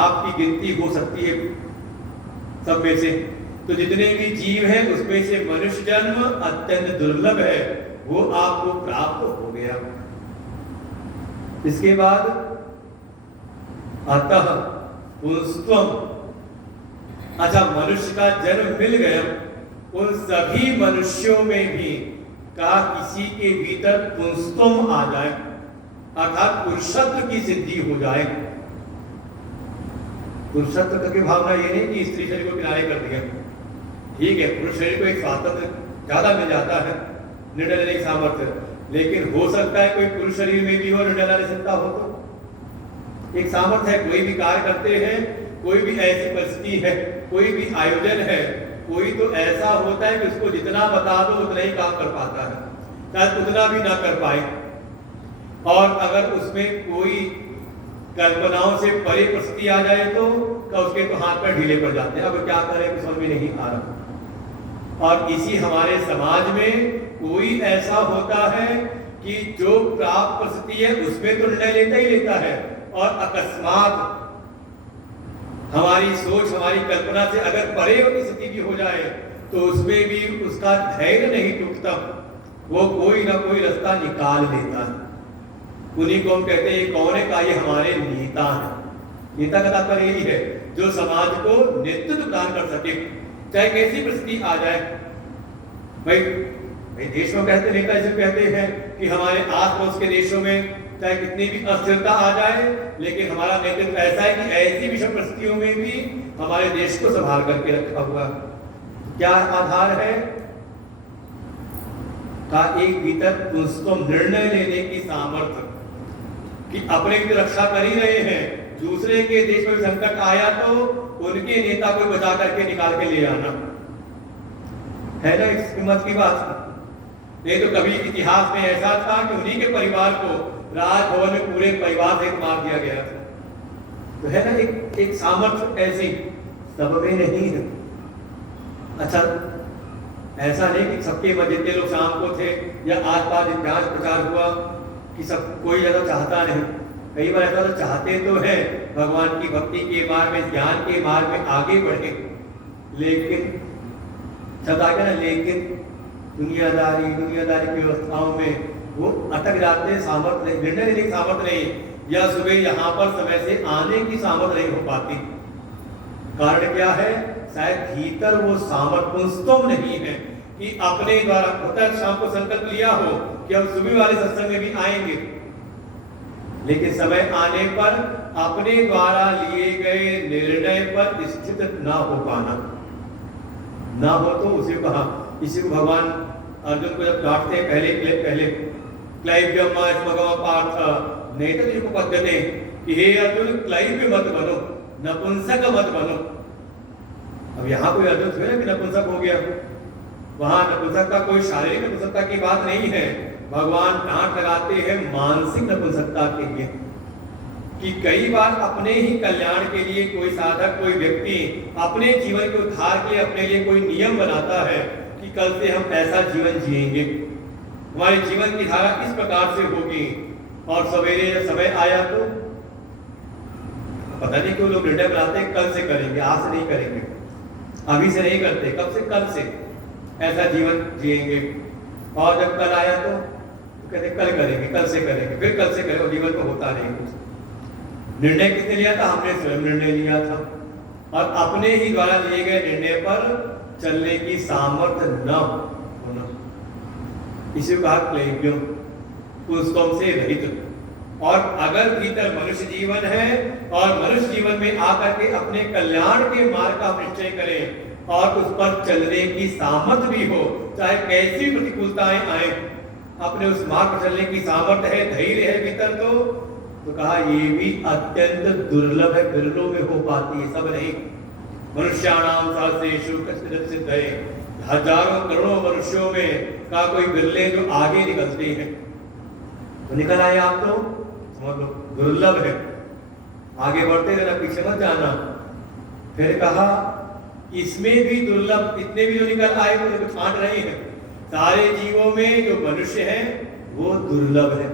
आपकी गिनती हो सकती है सब में से, तो जितने भी जीव हैं उसमें से मनुष्य जन्म अत्यंत दुर्लभ है, वो आपको प्राप्त हो गया। इसके बाद अतः पुंस्त्वम, अच्छा मनुष्य का जन्म मिल गया, उन सभी मनुष्यों में भी कहा किसी के भीतर पुंस्त्वम आ जाए, अर्थात पुरुषत्व की सिद्धि हो जाए। पुरुषत्व की भावना ये नहीं कि स्त्री शरीर को किनारे कर दिया, ठीक है, पुरुष शरीर को एक स्वातंत्र ज्यादा मिल जाता है, निर्णय लेने की सामर्थ्य, लेकिन हो सकता है कोई पुरुष शरीर में भी हो निर्णय लेने सकता हो, तो एक सामर्थ्य है, कोई भी कार्य करते हैं, कोई भी ऐसी परिस्थिति है, कोई भी आयोजन है, कोई तो ऐसा होता है कि उसको जितना बता दो उतना ही काम कर पाता है, शायद उतना भी ना कर पाए, और अगर उसमें कोई कल्पनाओं से परे परिस्थिति आ जाए तो उसके तो हाथ पर ढीले पड़ जाते हैं, अब क्या करें समझ में नहीं आ रहा। और इसी हमारे समाज में कोई ऐसा होता है कि जो प्राप्त परिस्थिति है उसमें तो निर्णय लेता ही लेता है, और अकस्मात हमारी सोच हमारी कल्पना से अगर परे की स्थिति भी हो जाए तो उसमें भी उसका धैर्य नहीं टूटता, वो कोई ना कोई रास्ता निकाल लेता है। उन्हीं को हम कहते हैं कौन है का, ये हमारे नेता है। नेता का तात्पर्य यही है जो समाज को नेतृत्व प्रदान कर सके, चाहे कैसी परिस्थिति आ जाए। भाई देश में कहते नेता इसे कहते हैं कि हमारे आस पड़ोस के देशों में चाहे कितनी भी अस्थिरता आ जाए, लेकिन हमारा नेतृत्व ऐसा है कि ऐसी विषम परिस्थितियों में भी हमारे देश को संभाल करके रखा हुआ। क्या आधार है का, एक भीतर पुंस्त्वम निर्णय लेने की सामर्थ्य कि अपने की रक्षा कर ही रहे हैं, दूसरे के देश में संकट आया तो उनके नेता को बचा करके निकाल के ले आना है ना, इस हिम्मत की बात। नहीं तो कभी इतिहास में ऐसा था कि उन्हीं के परिवार को राजभवन में पूरे परिवार से मार दिया गया था। तो है ना एक सामर्थ्य ऐसी सब में नहीं है। अच्छा ऐसा नहीं कि सबके जितने लोग शाम को थे या आसपास जांच प्रचार हुआ कि सब कोई ज्यादा चाहता नहीं, कई बार ऐसा तो चाहते तो है भगवान की भक्ति के मार्ग में, ज्ञान के मार्ग में आगे बढ़े, लेकिन लेकिन दुनियादारी की व्यवस्थाओं में वो अटक जाते हैं, सामर्थ्य नहीं, निर्णय लेने की सामर्थ्य नहीं, या सुबह यहाँ पर समय से आने की सामर्थ्य नहीं हो पाती। कारण क्या है? शायद भीतर वो सामर्थ्य पुंस्त्वम नहीं है कि अपने द्वारा, होता है शाम को संकल्प लिया हो कि हम सुबह वाले सत्संग में भी आएंगे, लेकिन समय आने पर अपने द्वारा लिए गए निर्णय पर स्थित ना हो पाना, ना हो तो उसे कहा, इसी को भगवान अर्जुन को जब डांटते हैं पहले क्लैव्यम पार्थ नेतृत्वपद्यते कि हे अर्जुन क्लैव्य मत बनो, नपुंसक मत बनो। अब यहाँ कोई अर्जुन थोड़ा कि नपुंसक हो गया, वहां नपुंसकता कोई शारीरिक नपुंसकता की बात नहीं है, भगवान डांट लगाते हैं मानसिक नपुंसकता के लिए कि कई बार अपने ही कल्याण के लिए कोई साधक, कोई व्यक्ति अपने जीवन के उद्धार के लिए अपने लिए कोई नियम बनाता है कि कल से हम ऐसा जीवन जिएंगे, हमारे जीवन की धारा इस प्रकार से होगी, और सवेरे जब समय आया तो पता नहीं क्यों लोग निर्णय बनाते हैं कल से करेंगे, आज से नहीं करेंगे, अभी से नहीं करते, कब से, कल से ऐसा जीवन जिएंगे, और जब कल आया तो कहते कल करेंगे, कल से करेंगे, फिर कल से करेंगे, जीवन तो होता नहीं कुछ। निर्णय किसने लिया था? हमने स्वयं निर्णय लिया था, और अपने ही द्वारा लिए गए निर्णय पर चलने की सामर्थ्य न होना, इसी को कहा क्लेव्यम, पुस्तकों से रहित। और अगर भीतर मनुष्य जीवन है और मनुष्य जीवन में आकर के अपने कल्याण के मार्ग का निश्चय करें और उस पर चलने की सामर्थ्य भी हो, चाहे कैसी प्रतिकूलताएं आए, अपने उस मार्ग पर चलने की सामर्थ्य है, धैर्य है भीतर, तो कहा ये भी अत्यंत दुर्लभ है, बिरलों में हो पाती है, सब नहीं। मनुष्याणाम सहस्रेषु कश्चित् सिद्धये, हजारों करोड़ों मनुष्यों में का कोई बिरले जो आगे निकलते हैं, तो निकल आए आप तो मतलब दुर्लभ है, आगे बढ़ते रहना, पीछे मत जाना। फिर कहा इसमें भी दुर्लभ, इतने भी जो निकल आए वो तो छांट रहे हैं, सारे जीवों में जो मनुष्य है वो दुर्लभ है।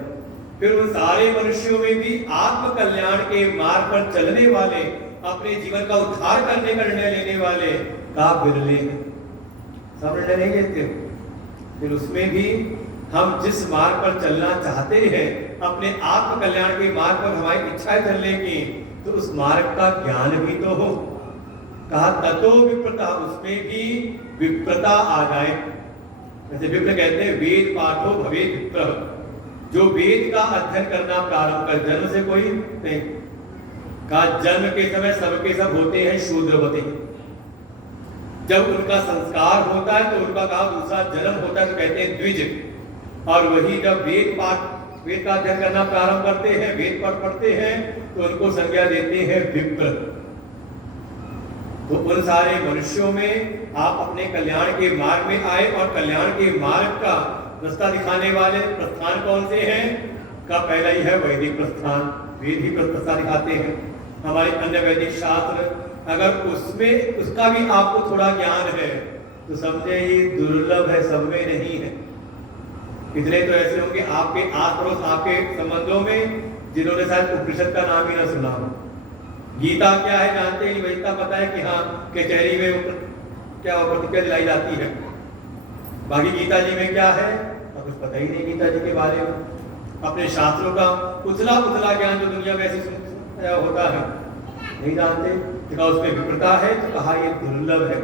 फिर उन सारे मनुष्यों में भी आत्म कल्याण के मार्ग पर चलने वाले, अपने जीवन का उद्धार करने का निर्णय लेने वाले का बिरले हैं, सब निर्णय नहीं लेते। फिर उसमें भी हम जिस मार्ग पर चलना चाहते हैं, अपने आत्म कल्याण के मार्ग पर हमारी इच्छा है चलने की, तो उस मार्ग का ज्ञान भी तो हो। कहा ततो विप्रता, उसमें भी विप्रता आ जाए। जैसे विप्र कहते हैं वेद पाठो भवेत् विप्र, जो वेद का अध्ययन करना प्रारंभ कर, जन्म से कोई नहीं, कहा जन्म के समय सबके सब होते हैं शूद्रवती, जब उनका संस्कार होता है तो उनका कहा दूसरा जन्म होता है तो कहते हैं द्विज, और वही जब वेद का अध्ययन करना प्रारंभ करते हैं, वेद पाठ पढ़ते हैं, तो उनको संज्ञा देते हैं विप्र। तो उन सारे मनुष्यों में आप अपने कल्याण के मार्ग में आए, और कल्याण के मार्ग का रास्ता दिखाने वाले प्रस्थान कौन से हैं? का पहला ही है वैदिक प्रस्थान, वेद ही रास्ता दिखाते हैं। हमारे अन्य वैदिक शास्त्र, अगर उसमें उसका भी आपको थोड़ा ज्ञान है तो समझे ये दुर्लभ है, सब में नहीं है। इतने तो ऐसे होंगे आपके आस पड़ोस, आपके संबंधों में, जिन्होंने शायद उपनिषद का नाम ही ना सुना हो। गीता क्या है जानते हैं, वैसा पता है कि हाँ कचहरी में क्या प्रतिक्रिया दिलाई जाती है, बाकी गीता जी में क्या है तो कुछ पता ही नहीं गीता जी के बारे में। अपने शास्त्रों का उथला पुथला ज्ञान जो दुनिया में ऐसे होता है नहीं जानते, तो उसमें विप्रता है, तो कहा ये दुर्लभ है,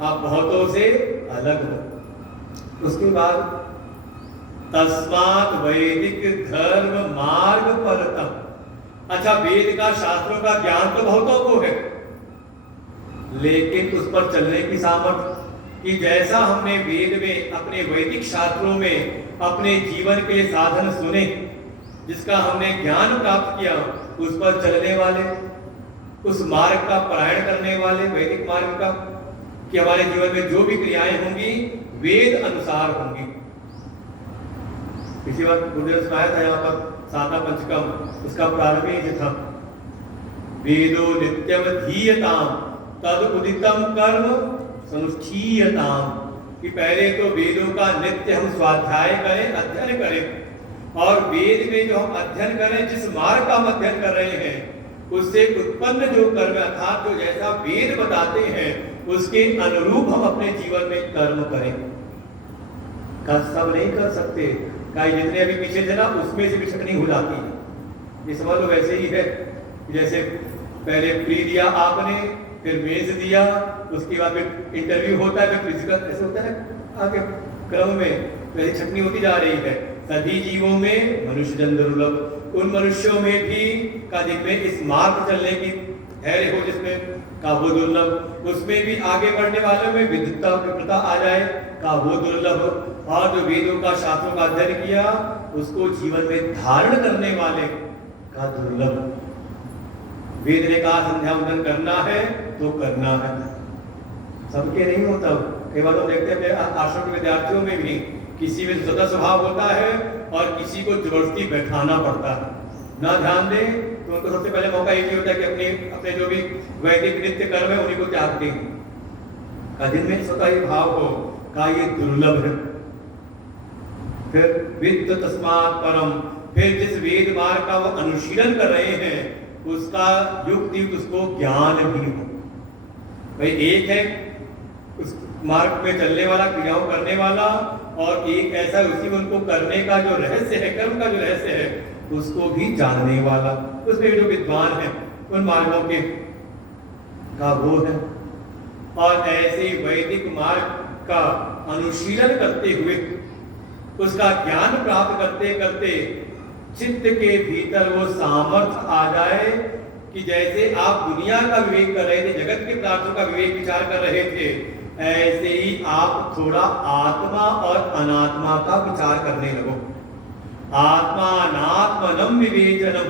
आप बहुतों से अलग हो। उसके बाद तस्मात् वैदिक धर्म मार्ग परतम, अच्छा वेद का शास्त्रों का ज्ञान तो बहुतों को है, लेकिन उस पर चलने की सामर्थ्य, कि जैसा हमने वेद में अपने वैदिक शास्त्रों में अपने जीवन के साधन सुने, जिसका हमने ज्ञान प्राप्त किया, उस पर चलने वाले, उस मार्ग का पारायण करने वाले, वैदिक मार्ग का, कि हमारे जीवन में जो भी क्रियाएं होंगी वेद अनुसार होंगी। इसी बात गुरुदेव ने सुनाया था यहाँ पर साधा पंचकम, उसका प्रारंभ ही था, वेदो नित्यम धीयताम तद उदितम कर्म सनुष्ठीयताम, कि पहले तो वेदों का नित्य हम स्वाध्याय करें, अध्ययन करें, और वेद में जो हम अध्ययन करें, जिस मार्ग का हम अध्ययन कर रहे हैं, उससे उत्पन्न जो कर्म, अर्थात जो जैसा वेद बताते हैं उसके अनुरूप हम अपने जीवन में कर्म करें। का सब नहीं कर सकते, का जितने अभी पीछे थे ना उसमें से भी छटनी हो जाती है। ये समझ लो वैसे ही है, जैसे पहले प्री दिया आपने, फिर मेज दिया, उसके बाद फिर इंटरव्यू होता है, फिर फिजिकल, ऐसे होता है आगे क्रम में, वैसे छटनी होती जा रही है। सभी जीवों में मनुष्य जन दुर्लभ, उन मनुष्यों में भी का जिनमें इस मार्ग चलने की धैर्य हो, जिसमें का वो दुर्लभ, उसमें भी आगे बढ़ने वालों में विद्वता विप्रता आ जाए का वो दुर्लभ, और जो वेदों का शास्त्रों का अध्ययन किया उसको जीवन में धारण करने वाले का दुर्लभ। वेद ने कहा संध्या वंदन करना है तो करना है, सबके नहीं होता, कई बार हम देखते हैं अपने आश्रम के विद्यार्थियों में भी किसी में सदा स्वभाव होता है और किसी को जबरदस्ती बैठाना पड़ता है। ना ध्यान दें तो उनको सबसे पहले मौका यही होता है कि अपने अपने जो भी वैदिक नित्य कर्म है उन्हीं को त्याग दें। का जिनमें स्वतः ही भाव हो का ये दुर्लभ है। फिर विद्त तस्मात् परम, फिर जिस वेद मार्ग का वो अनुशीलन कर रहे हैं उसका युक्ति उसको ज्ञान भी हो। भाई एक है उस मार्ग में चलने वाला, क्रियाओं करने वाला, और एक ऐसा उसी में उनको करने का जो रहस्य है, कर्म का जो रहस्य है उसको भी जानने वाला। उसमें जो विद्वान है उन मार्गों के का वो है। और ऐसे वैदिक मार्ग का अनुशीलन करते हुए उसका ज्ञान प्राप्त करते करते चित्त के भीतर वो सामर्थ्य आ जाए कि जैसे आप दुनिया का विवेक कर रहे थे, जगत के पदार्थों का विवेक विचार कर रहे थे, ऐसे ही आप थोड़ा आत्मा और अनात्मा का विचार करने लगो। आत्मा अनात्मनम विवेचनम,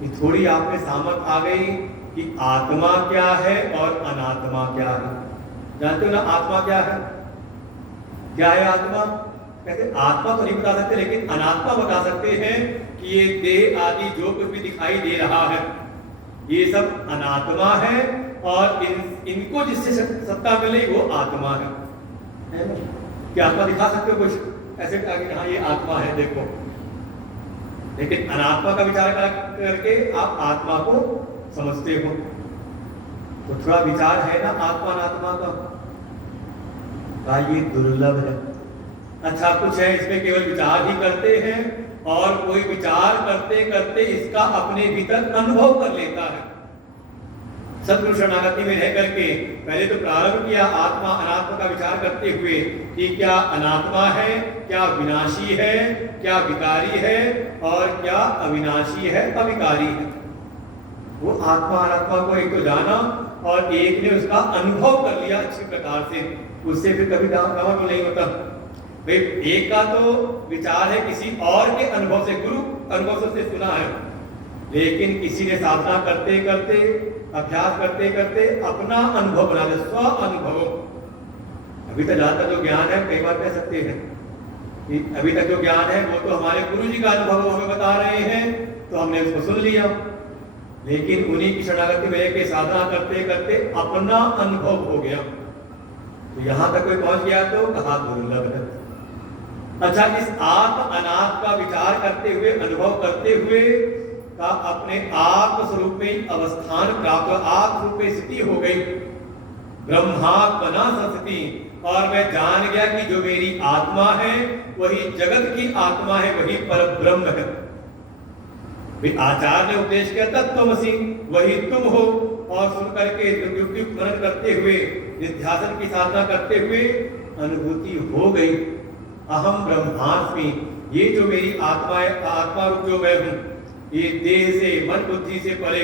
ये थोड़ी आप में सामर्थ्य आ गई कि आत्मा क्या है और अनात्मा क्या है। जानते हो ना आत्मा क्या है? क्या है आत्मा? कहते आत्मा तो नहीं बता सकते, लेकिन अनात्मा बता सकते हैं कि ये देह आदि जो कुछ भी दिखाई दे रहा है ये सब अनात्मा है, और इनको जिससे सत्ता मिले वो आत्मा है ना? क्या आत्मा दिखा सकते हो कुछ ऐसे कि हाँ ये आत्मा है देखो, लेकिन अनात्मा का विचार करके आप आत्मा को समझते हो। तो थोड़ा विचार है ना आत्मा अनात्मा का, ये दुर्लभ है। अच्छा कुछ है इसमें केवल विचार ही करते हैं, और कोई विचार करते करते इसका अपने भीतर अनुभव कर लेता है। सद्गुरु शरणागति में रह करके पहले तो प्रारंभ किया आत्मा अनात्मा का विचार करते हुए कि क्या अनात्मा है, क्या विनाशी है, क्या विकारी है, और क्या अविनाशी है, अविकारी है। वो आत्मा अनात्मा को एक तो जाना और एक ने उसका अनुभव कर लिया अच्छी प्रकार से, उससे फिर कभी दावा नहीं होता। भाई एक का तो विचार है किसी और के अनुभव से, गुरु अनुभव से सुना है, लेकिन किसी ने साधना करते करते अभ्यास करते करते अपना अनुभव बना लिया, स्व अनुभव। अभी तक जहाँ तक जो ज्ञान है, कई बार कह सकते हैं कि अभी तक जो ज्ञान है वो तो हमारे गुरु जी का अनुभव हमें बता रहे हैं, तो हमने उसको सुन लिया, लेकिन उन्हीं की शरणागति में के साधना करते करते अपना अनुभव हो गया। तो यहाँ तक कोई पहुंच गया तो कहा दुर्लभ है। अच्छा इस आत्म अनात्म का विचार करते हुए, अनुभव करते हुए का अपने आत्म स्वरूप में अवस्थान प्राप्त, आत्म स्वरूप में स्थिति हो गई, ब्रह्मात्मना संस्थिति, और मैं जान गया कि जो मेरी आत्मा है वही जगत की आत्मा है, वही पर ब्रह्म है। आचार्य ने उपदेश किया तत्त्वमसि, वही तुम हो, और सुन करके युक्ति स्मरण करते हुए, निध्यासन की साधना करते हुए अनुभूति हो गई, अहम ब्रह्मास्मि, ये जो मेरी आत्मा है, आत्मा रूप जो मैं हूं, ये देह से मन बुद्धि से परे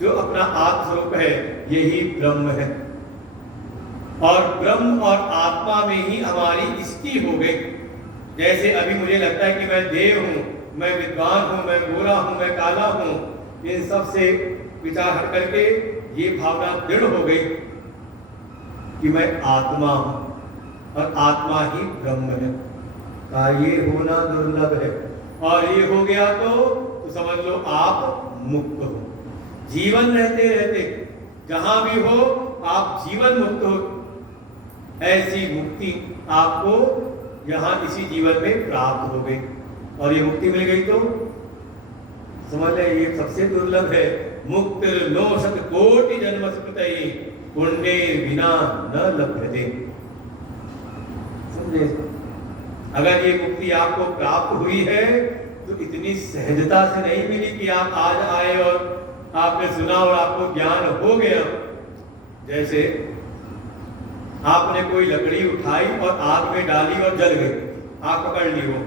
जो अपना आत्म स्वरूप है यही ब्रह्म है। और ब्रह्म और आत्मा में ही हमारी स्थिति हो गई। जैसे अभी मुझे लगता है कि मैं देव हूं, मैं विद्वान हूं, मैं गोरा हूं, मैं काला हूं, इन सब से विचार हट करके ये भावना दृढ़ हो गई कि मैं आत्मा हूं और आत्मा ही ब्रह्म है। का ये होना दुर्लभ है, और ये हो गया तो समझ लो आप मुक्त हो। जीवन रहते रहते जहां भी हो आप जीवन मुक्त हो, ऐसी मुक्ति आपको यहाँ इसी जीवन में प्राप्त हो गई। और ये मुक्ति मिल गई तो समझ ले ये सबसे दुर्लभ है। मुक्त नो शत कोटि जन्म स्मृति, पुण्य बिना न लभ्यते। समझे? अगर ये मुक्ति आपको प्राप्त हुई है तो इतनी सहजता से नहीं मिली कि आप आज आए और आपने सुना और आपको ज्ञान हो गया। जैसे आपने कोई लकड़ी उठाई और आग में डाली और जल गई, आग पकड़ ली हो,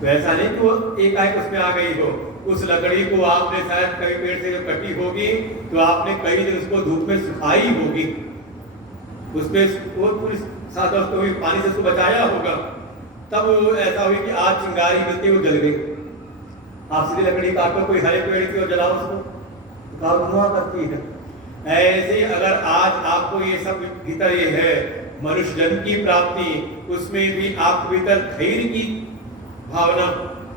तो ऐसा नहीं कि वो एकाएक उसमें आ गई हो। उस लकड़ी को आपने शायद कई पेड़ से जो कटी होगी तो आपने कई दिन उसको धूप में सुखाई होगी, उसमें वो पूरी साथ उसको भी पानी से उसको बचाया होगा, तब ऐसा हुई कि आज चिंगारी मिलती वो जल गई। आप सीधे लकड़ी काटो, कोई हरे पेड़ की और जलाओ उसको, तो धुआं करती है। ऐसे अगर आज आपको ये सब भीतर ये है मनुष्य जन्म की प्राप्ति, उसमें भी आपके भीतर धैर्य की भावना,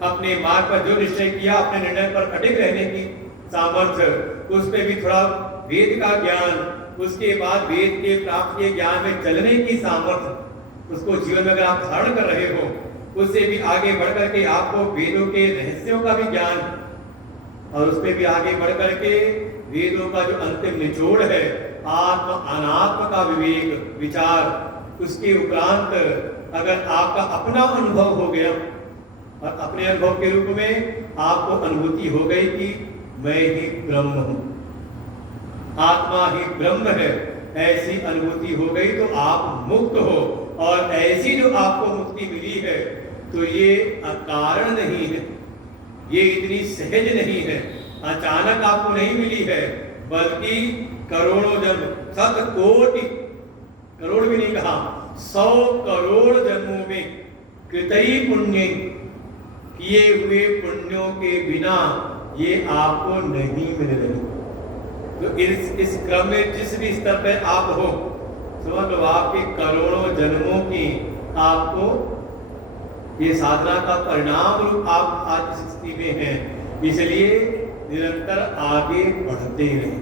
अपने मार्ग पर जो निश्चय किया, अपने निर्णय पर अटक रहने की सामर्थ्य, उसमें भी थोड़ा वेद का ज्ञान, उसके बाद वेद के प्राप्त किए ज्ञान में चलने की सामर्थ्य, उसको जीवन में अगर आप धारण कर रहे हो, उससे भी आगे बढ़ करके आपको वेदों के रहस्यों का भी ज्ञान, और उसमें भी आगे बढ़ करके वेदों का जो अंतिम निचोड़ है आत्म अनात्म का विवेक विचार, उसके उपरांत अगर आपका अपना अनुभव हो गया और अपने अनुभव के रूप में आपको अनुभूति हो गई कि मैं ही ब्रह्म हूं, आत्मा ही ब्रह्म है, ऐसी अनुभूति हो गई तो आप मुक्त हो। और ऐसी जो आपको मुक्ति मिली है तो ये अकारण नहीं है, ये इतनी सहज नहीं है, अचानक आपको नहीं मिली है, बल्कि करोड़ों जन्म, 7 कोटि, करोड़ भी नहीं कहा, 100 करोड़ जन्मों में कृतई पुण्य, किए हुए पुण्यों के बिना ये आपको नहीं मिल रही। तो इस क्रम में जिस भी स्तर पे आप हो, समझ लो आपके करोड़ों जन्मों की आपको ये साधना का परिणाम रूप आप आज इस स्थिति में हैं, इसलिए निरंतर आगे बढ़ते रहें।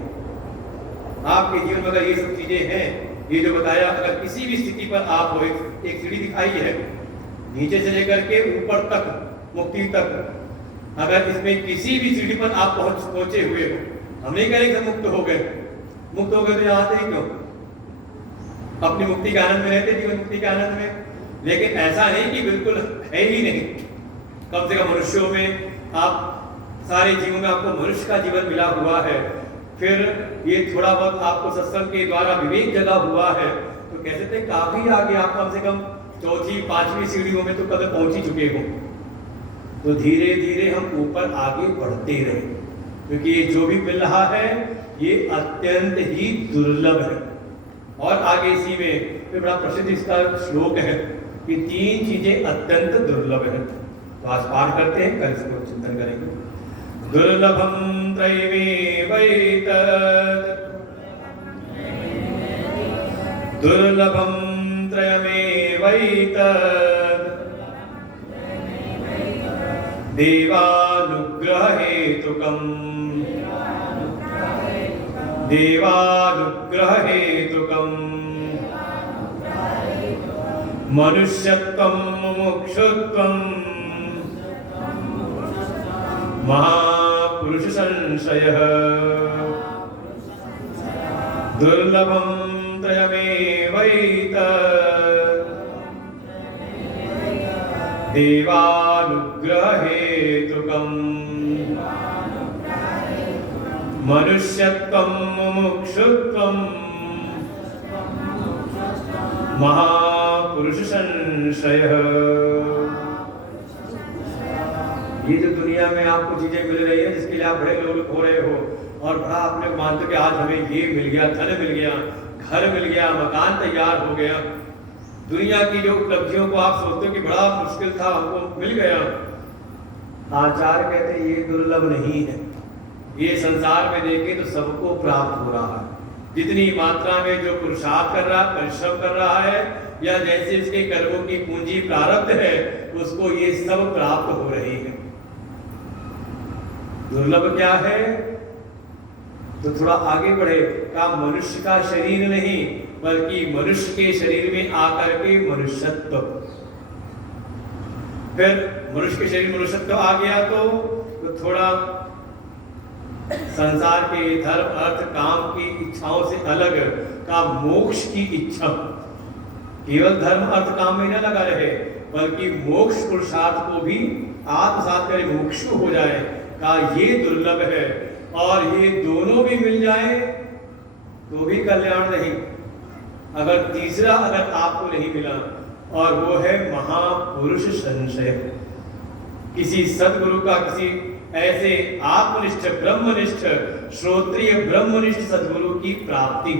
आपके जीवन में अगर ये सब चीजें हैं, ये जो बताया, अगर किसी भी स्थिति पर आप हो, एक सीढ़ी दिखाई है नीचे से लेकर के ऊपर तक मुक्ति तक, अगर इसमें किसी भी सीढ़ी पर आप पहुंचे हुए हो, हम नहीं कह रहे कि मुक्त हो गए, मुक्त हो गए तो यहाँ आते ही क्यों, अपनी मुक्ति के आनंद में रहते, जीवन मुक्ति के आनंद में, लेकिन ऐसा नहीं कि बिल्कुल है ही नहीं। कम से कम मनुष्यों में आप सारे जीवों में आपको मनुष्य का जीवन मिला हुआ है, फिर ये थोड़ा बहुत आपको सत्संग के द्वारा विवेक जगा हुआ है, तो कह सकते काफी आगे आप कम से कम 4वीं 5वीं सीढ़ियों में तो कदम पहुंच ही चुके हो। तो धीरे धीरे हम ऊपर आगे बढ़ते रहे, क्योंकि ये जो भी मिल रहा है ये अत्यंत ही दुर्लभ है। और आगे इसी में बड़ा प्रसिद्ध इसका श्लोक है कि 3 चीजें अत्यंत दुर्लभ है। तो आज पाठ करते हैं, कल इसको चिंतन करेंगे। दुर्लभम त्रयमेवैतत्, दुर्लभम त्रयमेवैतत्, देवानुग्रहेतुकम्, देवानुग्रहेतुकम्, मनुष्यत्वं मुमुक्षुत्वं, महापुरुष संशयः, दुर्लभं त्रयमेवैतत्, देवानुग्रहेतुकम्, मनुष्यत्वं मुमुक्षुत्वं, महापुरुष संशयः। ये जो दुनिया में आपको चीजें मिल रही है, जिसके लिए आप बड़े लोग हो रहे हो और बड़ा अपने मानते कि आज हमें ये मिल गया, धन मिल गया, घर मिल गया, मकान तैयार हो गया, दुनिया की जो उपलब्धियों को आप सोचते हो कि बड़ा मुश्किल था हमको मिल गया, आचार्य कहते ये दुर्लभ नहीं है। ये संसार में देखें तो सबको प्राप्त हो रहा है, जितनी मात्रा में जो पुरुषार्थ कर रहा, परिश्रम कर रहा है, या जैसे इसके कर्मों की पूंजी प्रारब्ध है, उसको ये सब प्राप्त हो रही है। दुर्लभ क्या है? तो थोड़ा आगे बढ़े, का मनुष्य का शरीर नहीं, बल्कि मनुष्य के शरीर में आकर के मनुष्यत्व। फिर मनुष्य के शरीर मनुष्यत्व आ गया तो थोड़ा संसार के धर्म अर्थ काम की इच्छाओं से अलग का मोक्ष की इच्छा, केवल धर्म अर्थ काम में न लगा रहे, बल्कि मोक्ष पुरुषार्थ को भी आत्मसात करे, मोक्षु हो जाए, का ये दुर्लभ है। और ये दोनों भी मिल जाए तो भी कल्याण नहीं, अगर तीसरा अगर आपको नहीं मिला, और वो है महापुरुष संशय, किसी सदगुरु का, किसी ऐसे आत्मनिष्ठ ब्रह्मनिष्ठ श्रोत्रिय ब्रह्मनिष्ठ सदगुरु की प्राप्ति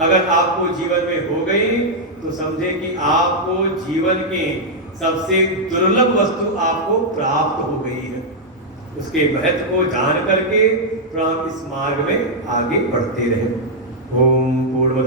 अगर आपको जीवन में हो गई, तो समझे कि आपको जीवन के सबसे दुर्लभ वस्तु आपको प्राप्त हो गई है। उसके महत्व को जान करके हम इस मार्ग में आगे बढ़ते रहें। ओम पूर्णमद